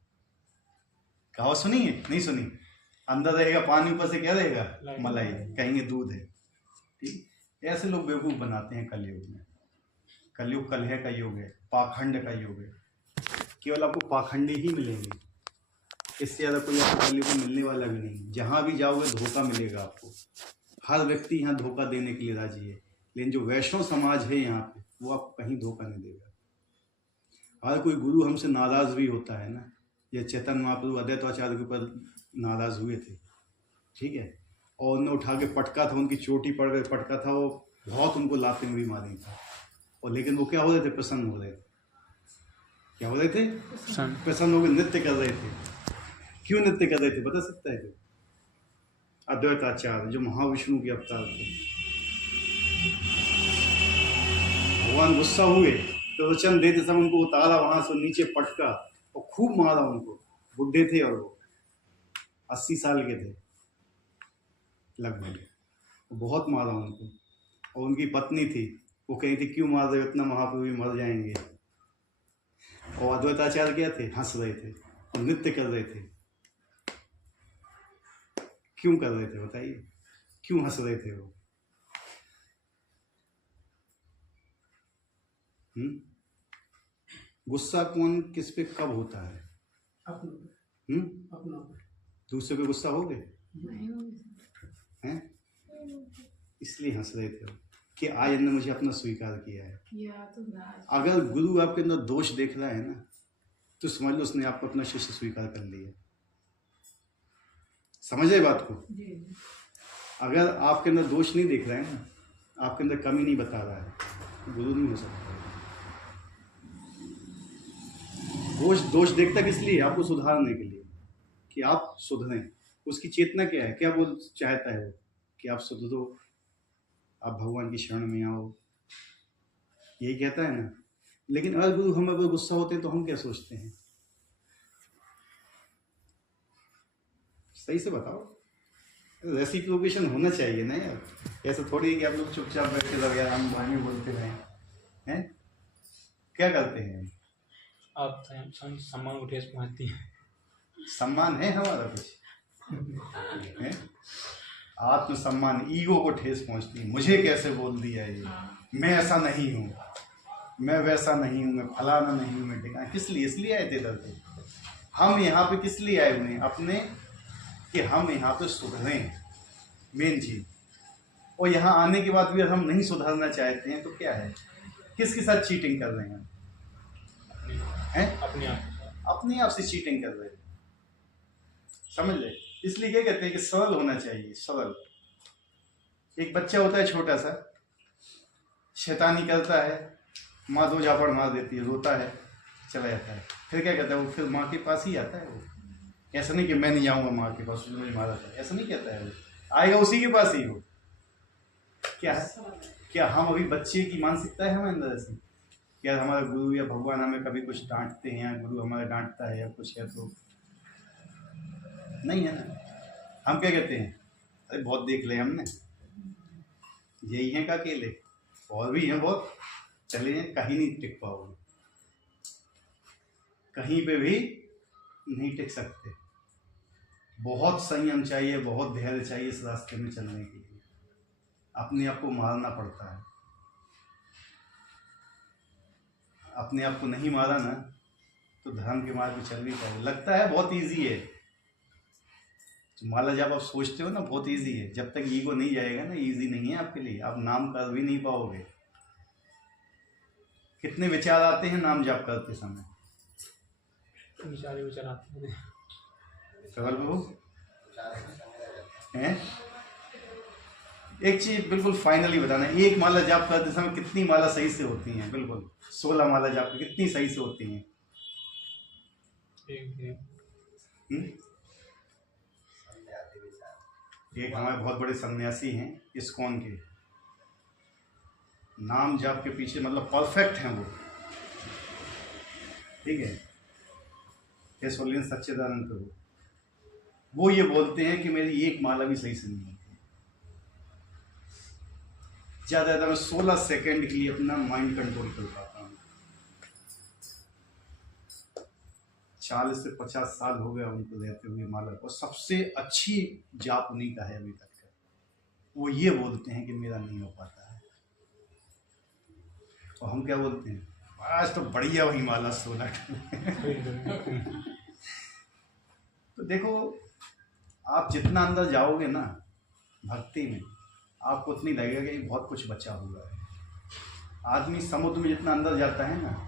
कहावत सुनी है? नहीं सुनी? अंदर रहेगा पानी, ऊपर से क्या रहेगा? मलाई। कहेंगे दूध है। ठीक, ऐसे लोग बेवकूफ़ बनाते हैं कलयुग में। कलयुग कलह का युग है, पाखंड का युग है। केवल आपको पाखंडी ही मिलेंगे, इससे ज़्यादा कोई आपको कलयुग में मिलने वाला भी नहीं। जहाँ भी जाओगे धोखा मिलेगा आपको। हर व्यक्ति यहाँ धोखा देने के लिए राजी है, लेकिन जो वैष्णव समाज है यहाँ पे, वो आपको कहीं धोखा नहीं देगा। हर कोई गुरु हमसे नाराज़ भी होता है ना, ये चैतन्य महाप्रभु अद्वैताचार्य के ऊपर नाराज़ हुए थे, ठीक है, और उन्हें उठा के पटका था, उनकी चोटी पड़ गई, पटका था, वो बहुत उनको लाते हुए मारी था, और लेकिन वो क्या हो रहे थे? प्रसन्न हो रहे थे। क्या हो रहे थे? प्रसन्न होकर नृत्य कर रहे थे। क्यों नृत्य कर रहे थे बता सकता है कोई? अद्वैताचार्य जो महाविष्णु के अवतार थे, भगवान गुस्सा हुए तो वचन देते समय उनको उतारा, वहां से नीचे पटका और खूब मारा उनको। बुढ़े थे और वो 80 साल के थे लगभग, बहुत मारा उनको। और उनकी पत्नी थी, वो कही थी क्यों मार रहे हो इतना, महाप्रभु भी मर जाएंगे। और अद्वैताचार्य क्या थे? हंस रहे थे और नृत्य कर रहे थे। क्यों कर रहे थे बताइए? क्यों हंस रहे थे वो? गुस्सा कौन किस पे कब होता है? अपना दूसरे पे गुस्सा हो गए हैं, इसलिए हंस रहे थे कि आज इन्होंने मुझे अपना स्वीकार किया है। अगर गुरु आपके अंदर दोष देख रहा है ना, तो समझ लो उसने आपको अपना शिष्य स्वीकार कर लिया। समझ रहे बात को? अगर आपके अंदर दोष नहीं देख रहा है ना, आपके अंदर कमी नहीं बता रहा है, तो गुरु नहीं हो सकता। दोष देखता किस लिए? आपको सुधारने के लिए, कि आप सुधरें। उसकी चेतना क्या है? क्या वो चाहता है? वो कि आप सुधरो, आप भगवान की शरण में आओ, यही कहता है ना। लेकिन अगर गुरु हम अगर गुस्सा होते हैं तो हम क्या सोचते हैं? सही से बताओ, रेसिप्रोकेशन होना चाहिए ना यार। ऐसा थोड़ी है कि आप लोग चुपचाप बैठ के लग यार हम वाणी बोलते रहे हैं। क्या करते हैं आप? सम्मान को ठेस पहुंचती है। सम्मान है हमारा कुछ है? आत्मसम्मान, ईगो को ठेस पहुंचती है। मुझे कैसे बोल दिया ये, मैं ऐसा नहीं हूँ, मैं वैसा नहीं हूँ, मैं फलाना नहीं हूँ, मैं ठिकाना। किस लिए? इसलिए आए थे दर हम यहाँ पे किस लिए आए हुए हैं? अपने, कि हम यहाँ पे सुधरें, मेन चीज। और यहाँ आने के बाद भी अगर हम नहीं सुधरना चाहते हैं तो क्या है? किसके साथ चीटिंग कर रहे हैं? अपने आप से चीटिंग कर रहे हैं। समझ ले? इसलिए क्या कहते हैं कि सरल होना चाहिए, सरल। एक बच्चा होता है छोटा सा, शैतानी करता है, माँ 2 झापड़ मार देती है, रोता है, चला जाता है। फिर क्या कहता है वो? फिर माँ के पास ही आता है वो। ऐसा नहीं कि मैं नहीं जाऊँगा माँ के पास, मुझे मारा था, ऐसा नहीं कहता है वो। आएगा उसी के पास ही वो। क्या है? क्या हम अभी बच्चे की मानसिकता है हमारे अंदर ऐसी? क्या हमारा गुरु या भगवान हमें कभी कुछ डांटते हैं, या गुरु हमारा डांटता है या कुछ है तो नहीं है ना। हम क्या कहते हैं? अरे बहुत देख ले हमने, यही है का अकेले, और भी हैं बहुत, चले हैं, कहीं नहीं टिक पाओगे, कहीं पे भी नहीं टिक सकते। बहुत संयम चाहिए, बहुत धैर्य चाहिए इस रास्ते में चलने के लिए। अपने आप को मारना पड़ता है। अपने आप को नहीं मारा ना तो धर्म के मार्ग पे चल भी पाओगे। लगता है बहुत इजी है, माला जब आप सोचते हो ना बहुत इजी है, जब तक ईगो नहीं जाएगा ना, इजी नहीं है आपके लिए। आप नाम कर भी नहीं पाओगे, कितने विचार आते हैं नाम जाप करते समय? विचार विचार आते हैं। कवल बाबू हैं? एक चीज बिल्कुल फाइनली बताना, एक माला जाप करते समय कितनी माला सही से होती हैं? बिल्कुल 16 माला जाप कितनी सही से होती हैं? एक हमारे बहुत बड़े सन्यासी हैं इस्कॉन के, नाम जाप के पीछे मतलब परफेक्ट हैं वो, ठीक है, केशवलीन सच्चिदानंद प्रभु, वो ये बोलते हैं कि मेरी एक माला भी सही से नहीं होती। ज़्यादा ज़्यादा मैं 16 सेकेंड के लिए अपना माइंड कंट्रोल कर पाता हूँ। 40 से 50 साल हो गया उनको रहते हुए माला, और सबसे अच्छी जाप उन्हीं का है अभी तक का। वो ये बोलते हैं कि मेरा नहीं हो पाता है, और हम क्या बोलते हैं, आज तो बढ़िया वही माला 16। तो देखो, आप जितना अंदर जाओगे ना भक्ति में, आपको उतनी लगेगा कि बहुत कुछ बचा हुआ है। आदमी समुद्र में जितना अंदर जाता है ना,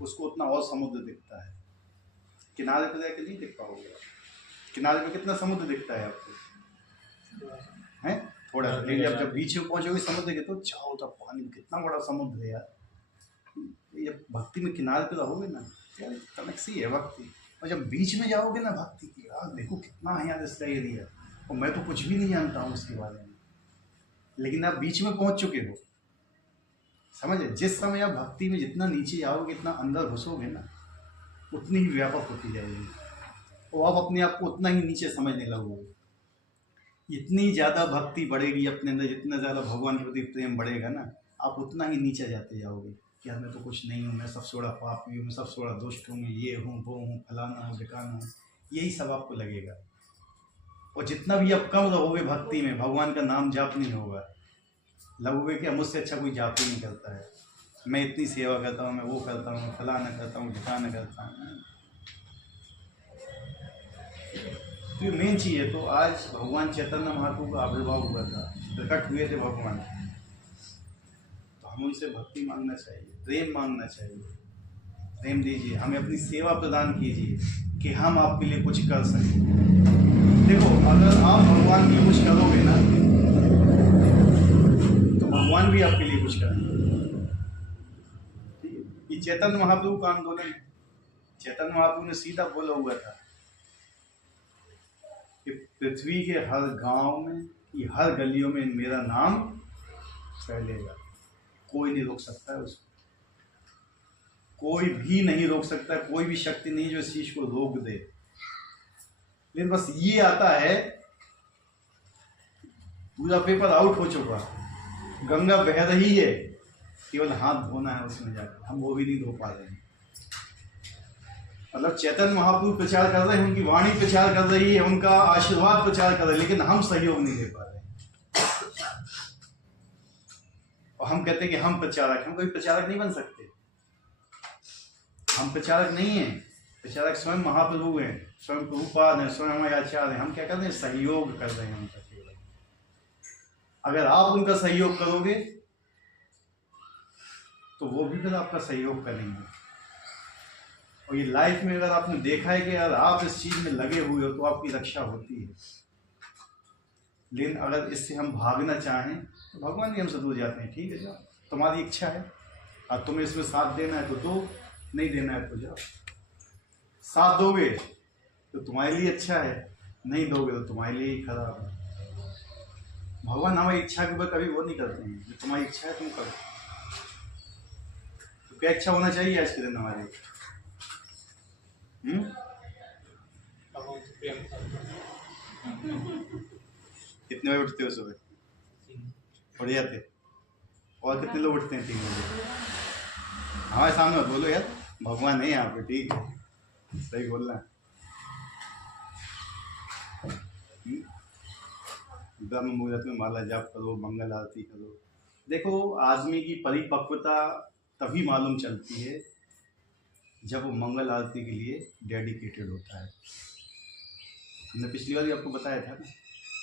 उसको उतना और समुद्र दिखता है। किनारे पर जाकर नहीं दिख पाओगे। किनारे पे कितना समुद्र दिखता है आपको? हैं थोड़ा, लेकिन जब बीच में पहुंचोगे समुद्र के, तो चाहो तो पानी कितना बड़ा समुद्र है यार। ये भक्ति में किनारे पे रहोगे ना यार, कनक सी है भक्ति, और जब बीच में जाओगे ना भक्ति की, यार देखो कितना है यार इसका एरिया, और मैं तो कुछ भी नहीं जानता हूँ उसके बारे में, लेकिन आप बीच में पहुंच चुके हो। समझे? जिस समय आप भक्ति में जितना नीचे जाओगे, इतना अंदर घुसोगे ना, उतनी ही व्यापक होती जाएगी, और आप अपने आप को उतना ही नीचे समझने लगोगे। इतनी ज़्यादा भक्ति बढ़ेगी अपने अंदर, जितना ज़्यादा भगवान के प्रति प्रेम बढ़ेगा ना, आप उतना ही नीचे जाते जाओगे कि यार मैं तो कुछ नहीं हूँ, मैं सबसे बड़ा पापी हूँ, मैं सबसे बड़ा दुष्ट हूँ, मैं ये हूँ वो हूँ, फलाना हूँ ढिकाना हूँ, यही सब आपको लगेगा। और जितना भी आप कम रहोगे भक्ति में, भगवान का नाम जाप नहीं होगा, लगोगे कि मुझसे अच्छा कोई जाप ही नहीं करता है, मैं इतनी सेवा करता हूँ, मैं वो करता हूँ, फलाना करता हूँ ढिकाना करता हूँ। तो ये मेन चीज़ है। तो आज भगवान चैतन्य महाप्रभु का आविर्भाव हुआ था, प्रकट हुए थे भगवान, तो हम उनसे भक्ति मांगना चाहिए, प्रेम मांगना चाहिए। प्रेम दीजिए, हमें अपनी सेवा प्रदान कीजिए कि हम आपके लिए कुछ कर सकें। देखो, अगर आप भगवान के लिए कुछ करोगे ना, तो भगवान भी आपके लिए कुछ करेंगे। ठीक है? ये चैतन्य महाप्रभु का आंदोलन है। चैतन्य महाप्रभु ने सीधा बोला हुआ था कि पृथ्वी के हर गांव में, कि हर गलियों में मेरा नाम फैलेगा, कोई नहीं रोक सकता है उसको, कोई भी नहीं रोक सकता, कोई भी शक्ति नहीं जो इस चीज को रोक दे। लेकिन बस ये आता है, पूरा पेपर आउट हो चुका, गंगा बह रही है, केवल हाथ धोना है उसमें जाकर, हम वो भी नहीं धो पा रहे हैं। मतलब चैतन्य महाप्रभु प्रचार कर रहे हैं, उनकी वाणी प्रचार कर रही है, उनका आशीर्वाद प्रचार कर रहे हैं, लेकिन हम सहयोग नहीं दे पा रहे हैं। और हम कहते हैं कि हम प्रचारक, हम कोई प्रचारक नहीं बन सकते, हम प्रचारक नहीं हैं। प्रचारक स्वयं महाप्रभु हैं, स्वयं प्रभुपाद हैं, स्वयं हमारे आचार्य हैं। हम क्या कर रहे हैं? सहयोग कर रहे हैं उनका केवल। अगर आप उनका सहयोग करोगे तो वो भी फिर आपका सहयोग करेंगे। और ये लाइफ में अगर आपने देखा है कि यार आप इस चीज में लगे हुए हो, तो आपकी रक्षा होती है। लेकिन अगर इससे हम भागना चाहें तो भगवान भी हमसे दूर जाते हैं। ठीक है, जाओ, तुम्हारी इच्छा है, और तुम्हें इसमें साथ देना है तो दो, नहीं देना है तो जाओ। साथ दोगे तो तुम्हारे लिए अच्छा है, नहीं दोगे तो तुम्हारे लिए ही खराब है। भगवान हमारी इच्छा के ऊपर कभी वो नहीं करते हैं, जो तुम्हारी इच्छा है तुम करो। तो क्या इच्छा होना चाहिए आज के दिन हमारे? भगवान से प्रेम कितने बजे उठते हो सुबह? उठ जाते? और कितने लोग उठते हैं 3 बजे? हमारे सामने मत बोलो यार, भगवान है यहाँ पे, ठीक है, सही बोलना है। ब्रह्म मुहूर्त में माला जाप करो, मंगल आरती करो। देखो, आदमी की परिपक्वता तभी मालूम चलती है जब वो मंगल आरती के लिए डेडिकेटेड होता है। हमने पिछली बार भी आपको बताया था ना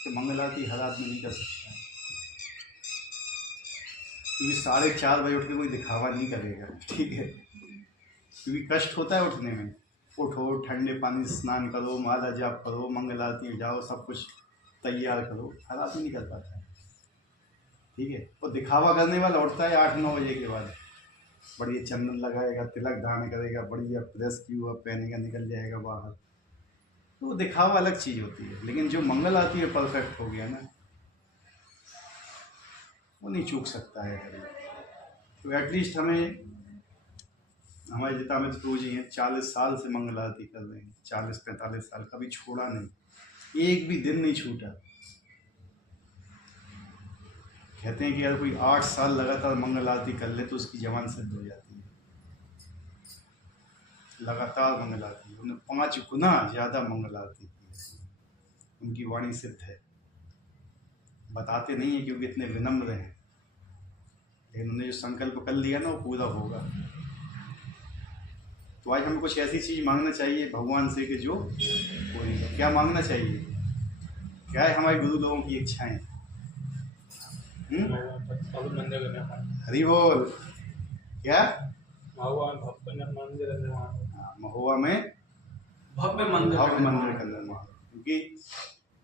कि मंगल आरती हर आदमी नहीं कर सकता है। क्योंकि 4:30 बजे उठ के कोई दिखावा नहीं करेगा, ठीक है, क्योंकि कष्ट होता है उठने में। उठो, ठंडे पानी से स्नान करो, माला जाप करो, मंगल आरती में जाओ, सब कुछ तैयार करो, हर आदमी नहीं कर पाता है, ठीक है। और दिखावा करने वाला उठता है 8-9 बजे के बाद, बढ़िया चंदन लगाएगा, तिलक धारण करेगा, बढ़िया प्रेस की हुआ पहनेगा, निकल जाएगा बाहर, तो वो दिखावा अलग चीज़ होती है। लेकिन जो मंगल आती है परफेक्ट हो गया ना, वो नहीं चूक सकता है कभी। तो एटलीस्ट हमें, हमारे जितामित प्रभु जी हैं 40 साल से मंगल आरती कर रहे हैं, 40-45 साल, कभी छोड़ा नहीं, एक भी दिन नहीं छूटा। कहते हैं कि अगर कोई 8 साल लगातार मंगल आरती कर ले तो उसकी जवान सिद्ध हो जाती है, लगातार मंगल आरती। उन्होंने 5 गुना ज़्यादा मंगल आरती की है, उनकी वाणी सिद्ध है। बताते नहीं है क्योंकि इतने विनम्र हैं, लेकिन उन्होंने जो संकल्प कर लिया ना वो पूरा होगा। तो आज हमें कुछ ऐसी चीज़ मांगना चाहिए भगवान से कि जो कोई, क्या मांगना चाहिए, क्या है हमारे गुरु लोगों की इच्छाएं? मंदिर का निर्माण, हरि बोल। क्या? महुआ में भव्य मंदिर का निर्माण, महुआ में भव्य मंदिर का निर्माण। क्योंकि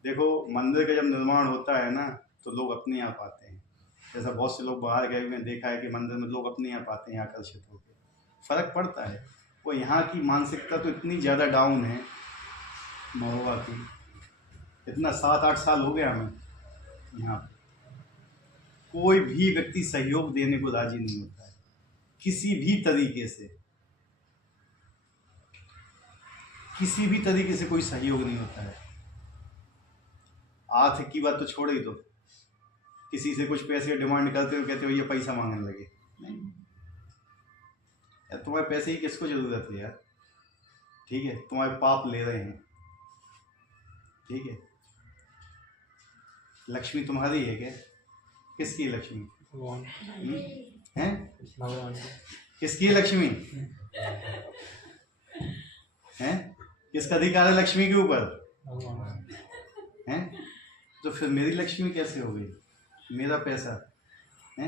देखो, मंदिर का जब निर्माण होता है ना तो लोग अपने आप आते हैं। जैसा बहुत से लोग बाहर गए हुए हैं, देखा है कि मंदिर में लोग अपने आप आते हैं आकर्षित होकर, फर्क पड़ता है। वो यहाँ की मानसिकता तो इतनी ज़्यादा डाउन है महुआ की, इतना 7-8 साल हो गया हमें यहाँ पे, कोई भी व्यक्ति सहयोग देने को राजी नहीं होता है किसी भी तरीके से, किसी भी तरीके से कोई सहयोग नहीं होता है। आर्थिक की बात तो छोड़ ही दो, किसी से कुछ पैसे डिमांड करते हो, कहते हो ये पैसा मांगने लगे, नहीं यार, तुम्हारे पैसे की किसको जरूरत है यार, ठीक है, तुम्हारे पाप ले रहे हैं, ठीक है। लक्ष्मी तुम्हारी है क्या? किसकी है लक्ष्मी? भगवान हैं? भगवान किसकी है लक्ष्मी? हैं? किसका अधिकार है लक्ष्मी के ऊपर? भगवान। हैं? तो फिर मेरी लक्ष्मी कैसे हो गई? मेरा पैसा है,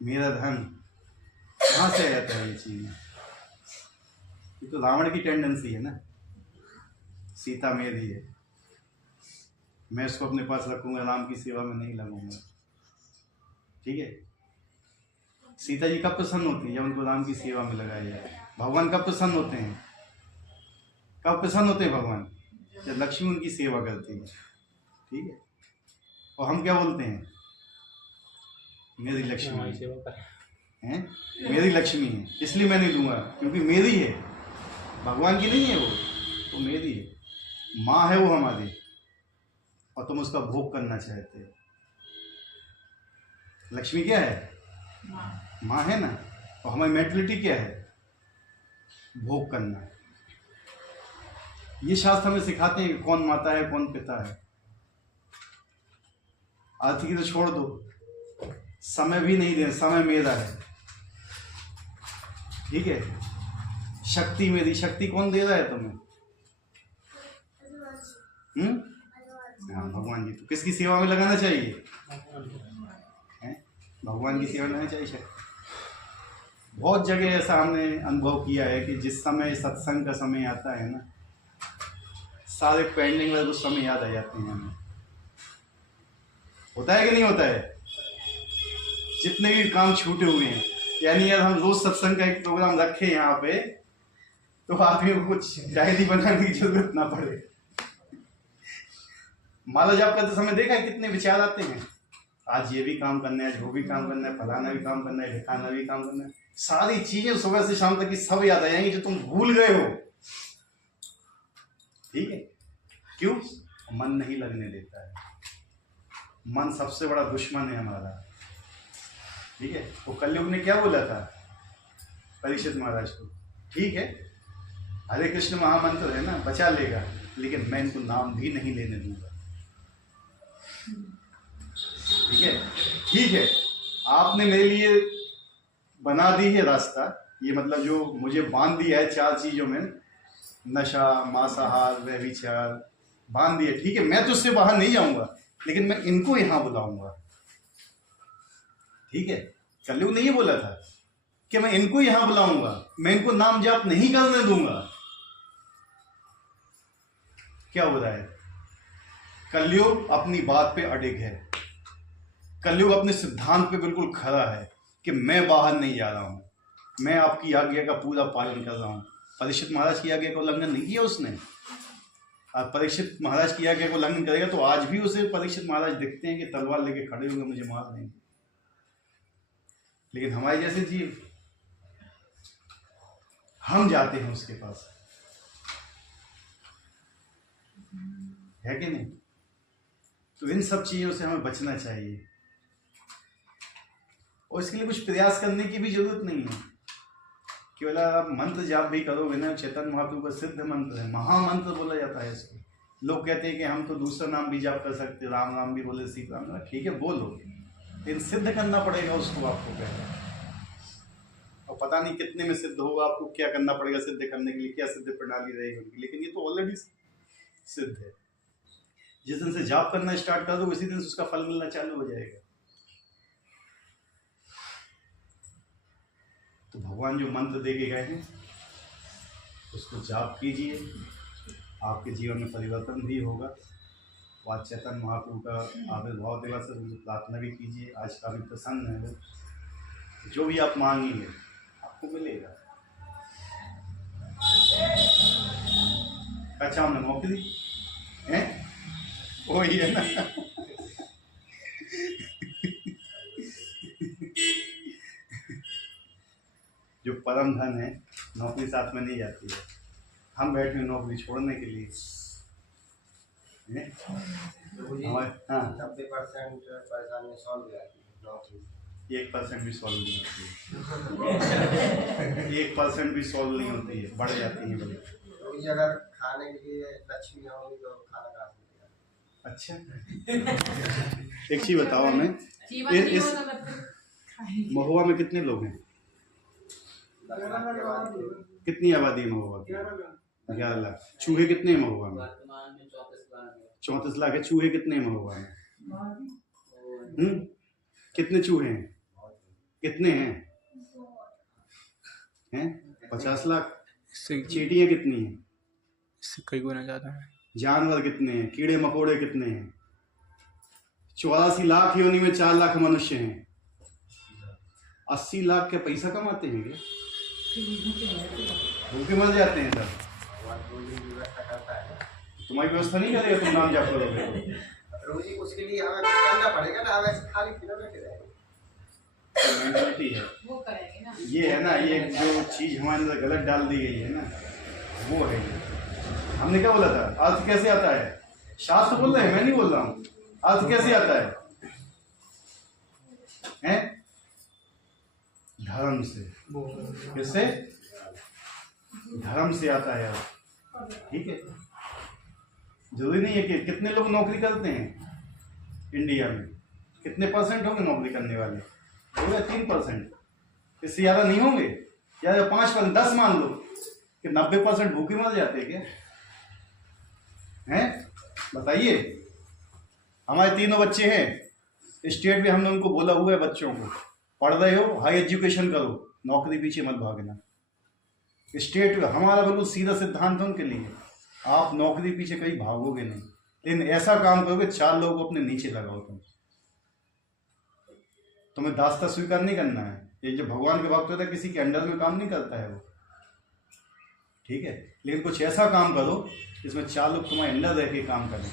मेरा धन कहाँ से आ जाता है ये चीज़? ये तो रावण की टेंडेंसी है ना, सीता मेरी है, मैं इसको अपने पास रखूंगा, राम की सेवा में नहीं लगूंगा, ठीक है। सीता जी कब प्रसन्न होती है? जब उनको राम की सेवा में लगाया जाए। भगवान कब प्रसन्न होते हैं? कब प्रसन्न होते हैं भगवान? जब लक्ष्मी उनकी सेवा करती है, ठीक है। और हम क्या बोलते हैं? मेरी लक्ष्मी हमारी सेवा करें, है, मेरी लक्ष्मी है इसलिए मैं नहीं दूंगा, क्योंकि मेरी है, भगवान की नहीं है वो, तो मेरी है, माँ है वो हमारी, और तुम उसका भोग करना चाहते हो। लक्ष्मी क्या है? माँ है ना। और हमारी मेंटलिटी क्या है? भोग करना। ये शास्त्र हमें सिखाते हैं कि कौन माता है कौन पिता है। आर्थिक तो छोड़ दो, समय भी नहीं दे, समय मेरा है, ठीक है। शक्ति मेरी, शक्ति कौन दे रहा है तुम्हें? हाँ, भगवान जी। तो किसकी सेवा में लगाना चाहिए? भगवान की सेवा में लगाना चाहिए। शक्ति बहुत जगह ऐसा हमने अनुभव किया है कि जिस समय सत्संग का समय आता है ना, सारे पेंडिंग वाले कुछ समय याद आ जाते हैं हमें। होता है कि नहीं होता है? जितने भी काम छूटे हुए हैं, यानी यार हम रोज सत्संग का एक प्रोग्राम रखें यहाँ पे, तो आदमी को कुछ डायरी बनाने की जरूरत ना पड़े। माला जाप करते समय देखा है कितने विचार आते हैं, आज ये भी काम करना है, आज वो भी काम करना है, फलाना भी काम करना है, ढिकाना भी काम करना है। सारी चीजें सुबह से शाम तक की सब याद आ जाएंगी जो तुम भूल गए हो, ठीक है। क्यों? मन नहीं लगने देता है। मन सबसे बड़ा दुश्मन है हमारा, ठीक है। वो कलयुग ने क्या बोला था परीक्षित महाराज को? ठीक है, हरे कृष्ण महामंत्र है ना, बचा लेगा, लेकिन मैं इनको नाम भी नहीं लेने दूंगा, ठीक है। ठीक है, आपने मेरे लिए बना दी है रास्ता, ये मतलब जो मुझे बांध दिया है 4 चीजों में, नशा, मांसाहार, व्यभिचार, बांध दिया, ठीक है। मैं तो उससे बाहर नहीं जाऊंगा, लेकिन मैं इनको यहां बुलाऊंगा, ठीक है। कलयुग ने ये बोला था कि मैं इनको यहां बुलाऊंगा, मैं इनको नाम जाप नहीं करने दूंगा। क्या हो रहा है? कलयुग अपनी बात पे अडिग है, कलयुग अपने सिद्धांत पे बिल्कुल खड़ा है कि मैं बाहर नहीं जा रहा हूं, मैं आपकी आज्ञा का पूरा पालन कर रहा हूं। परीक्षित महाराज की आज्ञा का उल्लंघन नहीं किया उसने। अब परीक्षित महाराज की आज्ञा का उल्लंघन करेगा तो आज भी उसे परीक्षित महाराज दिखते हैं कि तलवार लेके खड़े होंगे, मुझे मार देंगे। लेकिन हमारे जैसे जीव, हम जाते हैं उसके पास, है कि नहीं? तो इन सब चीजों से हमें बचना चाहिए और इसके लिए कुछ प्रयास करने की भी जरूरत नहीं है। केवल आप मंत्र जाप भी करोगे ना, चैतन्य महाप्रभु का सिद्ध मंत्र है, महामंत्र बोला जाता है इसको। लोग कहते हैं कि हम तो दूसरा नाम भी जाप कर सकते, राम नाम भी बोले, सीता नाम, ठीक है बोलो, लेकिन सिद्ध करना पड़ेगा उसको आपको पहले। और पता नहीं कितने में सिद्ध होगा, आपको क्या करना पड़ेगा सिद्ध करने के लिए, क्या सिद्ध प्रणाली रहेगी, लेकिन ये तो ऑलरेडी सिद्ध है। जिस दिन से जाप करना स्टार्ट कर दो उसी दिन से उसका फल मिलना चालू हो जाएगा। तो भगवान जो मंत्र दे के गए हैं उसको जाप कीजिए, आपके जीवन में परिवर्तन भी होगा। आज चैतन्य महाप्रभु का आविर्भाव दिवस है, उनसे प्रार्थना भी कीजिए, आज काफी प्रसन्न है वो। जो भी आप मांगेंगे आपको मिलेगा। अच्छा, हमने नौकरी है वही है ना। जो परम धन है नौकरी साथ में नहीं जाती है। हम बैठे हैं नौकरी छोड़ने के लिए। हाँ, 90% परेशानी सॉल्व हो जाती है नौकरी। 1% भी सॉल्व नहीं होती है। 1% भी सॉल्व नहीं होती है, बढ़ जाती है बड़ी। तो ये अगर खाने के लिए लक्ष्मी होगी तो खाना कहाँ से मिलेगा? अच्छा, एक चीज बताओ हमें, इस महुआ में कितने लोग हैं? कितनी आबादी है महुआ की? 11 लाख। चूहे कितने हैं महुआ में? 34 लाख है। चूहे कितने हैं महुआ में? कितने चूहे हैं? कितने हैं? 50 लाख। चींटियां कितनी हैं? इससे कई गुना ज्यादा है। जानवर कितने हैं? कीड़े मकोड़े कितने हैं? 84 लाख योनि में 4 लाख मनुष्य हैं। 80 लाख के पैसा कमाते हैं क्या? भूखे मर जाते हैं सब। तुम्हारी व्यवस्था नहीं करेगा, तुम नाम जाप करोगे तो। रोजी उसके लिए हमें कुछ करना पड़ेगा ना, वैसे खाली पीना बैठे रहेंगे। मेंटालिटी है वो करेंगे ना, ये है ना, ये जो चीज हमारे अंदर गलत डाल दी गई है ना, वो है ये। हमने क्या बोला था? अर्थ कैसे आता है? शास्त्र बोल रहे हैं, मैं नहीं बोल रहा हूँ। अर्थ कैसे आता है? धर्म से। किससे? धर्म से आता है अर्थ। ठीक है, जरूरी नहीं है कि कितने लोग नौकरी करते हैं इंडिया में, कितने परसेंट होंगे नौकरी करने वाले? होगा 3%, इससे ज़्यादा नहीं होंगे, या 5%, 10 मान लो कि 90% भूखे मर जाते क्या? हैं बताइए। हमारे 3 बच्चे हैं, स्टेट में हमने उनको बोला हुआ है बच्चों को, पढ़ रहे हो हाई एजुकेशन करो, नौकरी पीछे मत भागना। स्टेट हमारा बिल्कुल सीधा सिद्धांत उनके लिए, आप नौकरी पीछे कहीं भागोगे नहीं, लेकिन ऐसा काम करोगे 4 लोगों को अपने नीचे लगाओ। तुम्हें दास्ता स्वीकार नहीं करना है। ये जो भगवान के भक्त होता है किसी के अंडर में काम नहीं करता है वो, ठीक है, लेकिन कुछ ऐसा काम करो जिसमें 4 लोग तुम्हारे अंडर रह के काम करें।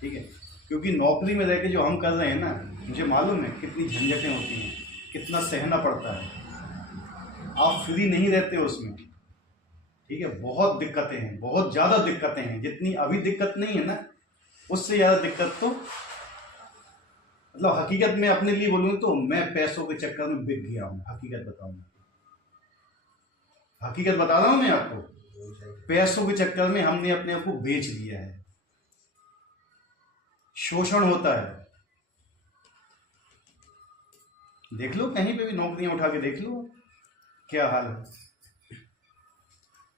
ठीक है, क्योंकि नौकरी में रह के जो हम कर रहे हैं ना, मुझे मालूम है कितनी झंझटें होती हैं, कितना सहना पड़ता है। आप फ्री नहीं रहते हो उसमें। ठीक है, बहुत दिक्कतें हैं, बहुत ज़्यादा दिक्कतें हैं। जितनी अभी दिक्कत नहीं है ना, उससे ज़्यादा दिक्कत तो मतलब हकीकत में अपने लिए बोलूँ तो मैं पैसों के चक्कर में बिक गया हूँ। हकीकत बताऊँ, हकीकत बता रहा हूँ मैं आपको, पैसों के चक्कर में हमने अपने आप को बेच दिया है। शोषण होता है, देख लो कहीं पे भी नौकरियां उठा के देख लो क्या हाल है।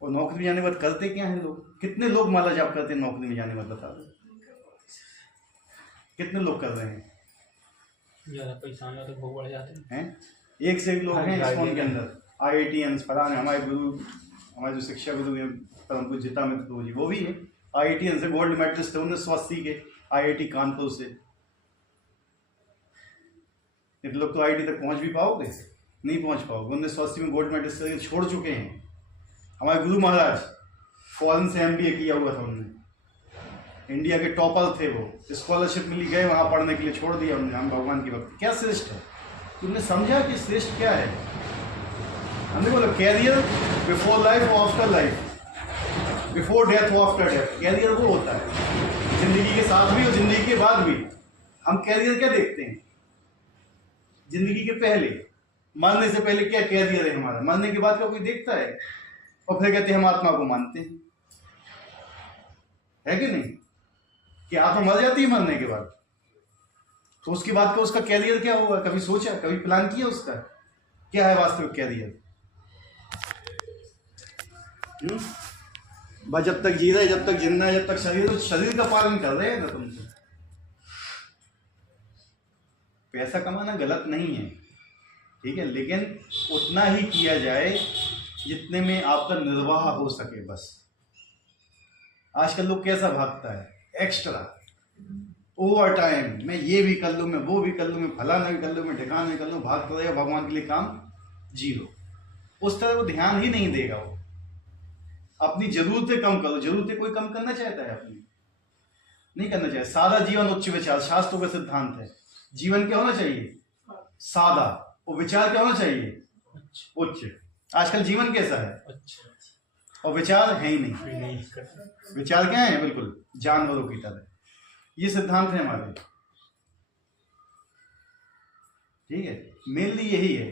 और नौकरी में जाने के बाद करते क्या है लोग? कितने लोग माला जाप करते हैं नौकरी में जाने के बाद? बता दो कितने लोग कर रहे हैं? ज्यादा पैसा आने तो भोग बढ़ जाते हैं? एक से एक लोग हैं इस्कॉन के अंदर, IITians फलाने। हमारे गुरु, हमारे जो शिक्षा गुरु हैं परम पूज्य जितामित्र प्रभु जी, वो भी है IITians है, गोल्ड मेडलिस्ट है 1980 के IIT कानपुर से। इतने लोग तो IIT तक पहुंच भी पाओगे? नहीं पहुंच पाओगे। 1980 में गोल्ड मेडलिस्ट छोड़ चुके हैं। हमारे गुरु महाराज फॉरेन से MBA किया हुआ था उन्होंने, इंडिया के टॉपर थे वो, स्कॉलरशिप मिली, गए वहाँ पढ़ने के लिए, छोड़ दिया उन्होंने। हम भगवान की भक्ति क्या श्रेष्ठ है, तुमने समझा कि श्रेष्ठ क्या है? हमने बोला कैरियर बिफोर लाइफ और आफ्टर लाइफ, बिफोर डेथ और आफ्टर डेथ। कैरियर वो होता है जिंदगी के साथ भी और जिंदगी के बाद भी। हम कैरियर क्या देखते हैं? जिंदगी के पहले, मरने से पहले क्या कैरियर है हमारा, मरने के बाद का कोई देखता है? और फिर कहते हैं हम आत्मा को मानते हैं, है कि नहीं? कि आत्मा मर जाती है मरने के बाद, तो उसके बाद का उसका कैरियर क्या होगा? कभी सोचा, कभी प्लान किया उसका? क्या है वास्तविक कैरियर? बस जब तक जी रहे, जब तक जिंदा है, जब तक शरीर, तो शरीर का पालन कर रहे हैं ना तुम। पैसा कमाना गलत नहीं है, ठीक है, लेकिन उतना ही किया जाए जितने में आपका निर्वाह हो सके बस। आजकल लोग कैसा भागता है? एक्स्ट्रा, ओवर टाइम, मैं ये भी कर लूँ, मैं वो भी कर लूँ, मैं फलाना भी कर लूँ, मैं ठिकाना भी कर लूँ, भागता रहेगा भगवान के लिए काम जीरो। उस तरह वो ध्यान ही नहीं देगा। वो अपनी जरूरतें कम करो। जरूरतें कोई कम करना चाहता है? अपनी नहीं करना चाहिए। सादा जीवन उच्च विचार, शास्त्रों का सिद्धांत है। जीवन क्या होना चाहिए? सादा। और विचार क्या होना चाहिए? उच्च। आजकल जीवन कैसा है? और विचार है ही नहीं। विचार क्या है? बिल्कुल जानवरों की तरह। ये सिद्धांत है हमारे, ठीक है, मेनली यही है।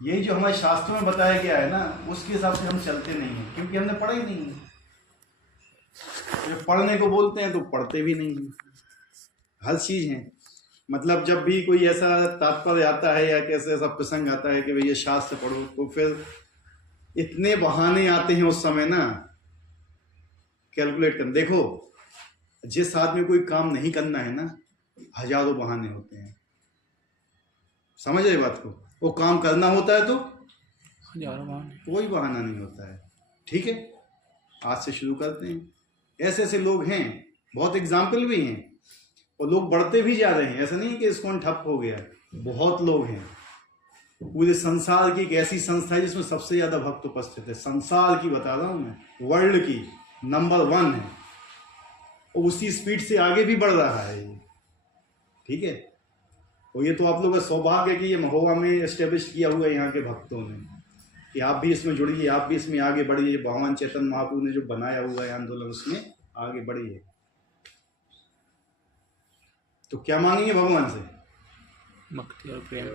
यही जो हमारे शास्त्रों में बताया गया है ना, उसके हिसाब से हम चलते नहीं हैं, क्योंकि हमने पढ़ा ही नहीं है। जब पढ़ने को बोलते हैं तो पढ़ते भी नहीं हैं। हर चीज है, मतलब जब भी कोई ऐसा तात्पर्य आता है या कैसे ऐसा प्रसंग आता है कि भैया शास्त्र पढ़ो, तो फिर इतने बहाने आते हैं उस समय ना, कैलकुलेट कर देखो। जिस आदमी को कोई काम नहीं करना है ना, हजारों बहाने होते हैं। समझ रहे बात को? वो काम करना होता है तो हजारों बहाने, कोई बहाना नहीं होता है। ठीक है, आज से शुरू करते हैं। ऐसे ऐसे लोग हैं, बहुत एग्जाम्पल भी हैं, और लोग बढ़ते भी जा रहे हैं। ऐसा नहीं कि इसको ठप हो गया, बहुत लोग हैं। पूरे संसार की एक ऐसी संस्था है जिसमें सबसे ज्यादा भक्त उपस्थित है। संसार की बता रहा हूं मैं, वर्ल्ड की नंबर 1 है, और उसी स्पीड से आगे भी बढ़ रहा है ये। ठीक है, और ये तो आप लोगों का सौभाग्य है कि ये महोबा में एस्टेब्लिश किया हुआ है यहाँ के भक्तों ने, कि आप भी इसमें जुड़िए, आप भी इसमें आगे बढ़िए। भगवान चैतन्य महाप्रभु ने जो बनाया हुआ है आंदोलन, उसमें आगे बढ़िए। तो क्या मांगेंगे भगवान से? भक्ति और प्रेम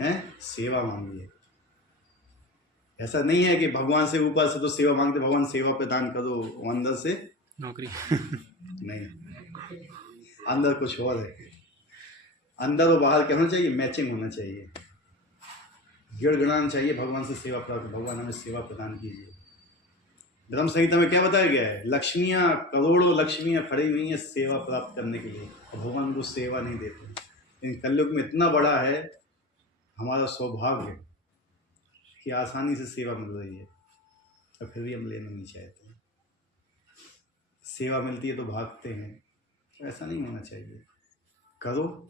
हैं? सेवा मांगिए। ऐसा नहीं है कि भगवान से ऊपर से तो सेवा मांगते, भगवान सेवा प्रदान करो, अंदर से नौकरी नहीं, अंदर कुछ और है। अंदर और बाहर क्या होना चाहिए? मैचिंग होना चाहिए, गिड़गिड़ाना चाहिए भगवान से सेवा प्राप्त। भगवान हमें सेवा प्रदान कीजिए। धर्म संहिता में क्या बताया गया है? लक्ष्मियां, करोड़ों लक्ष्मियां खड़ी हुई हैं सेवा प्राप्त करने के लिए, और भगवान को सेवा नहीं देते। लेकिन कलयुग में इतना बड़ा है हमारा सौभाग्य कि आसानी से सेवा मिल रही है, और फिर भी हम लेना नहीं चाहते। सेवा मिलती है तो भागते हैं, ऐसा नहीं होना चाहिए। करो,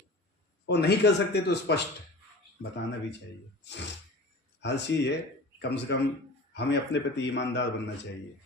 और नहीं कर सकते तो स्पष्ट बताना भी चाहिए। हर चीज़ है, कम से कम हमें अपने प्रति ईमानदार बनना चाहिए।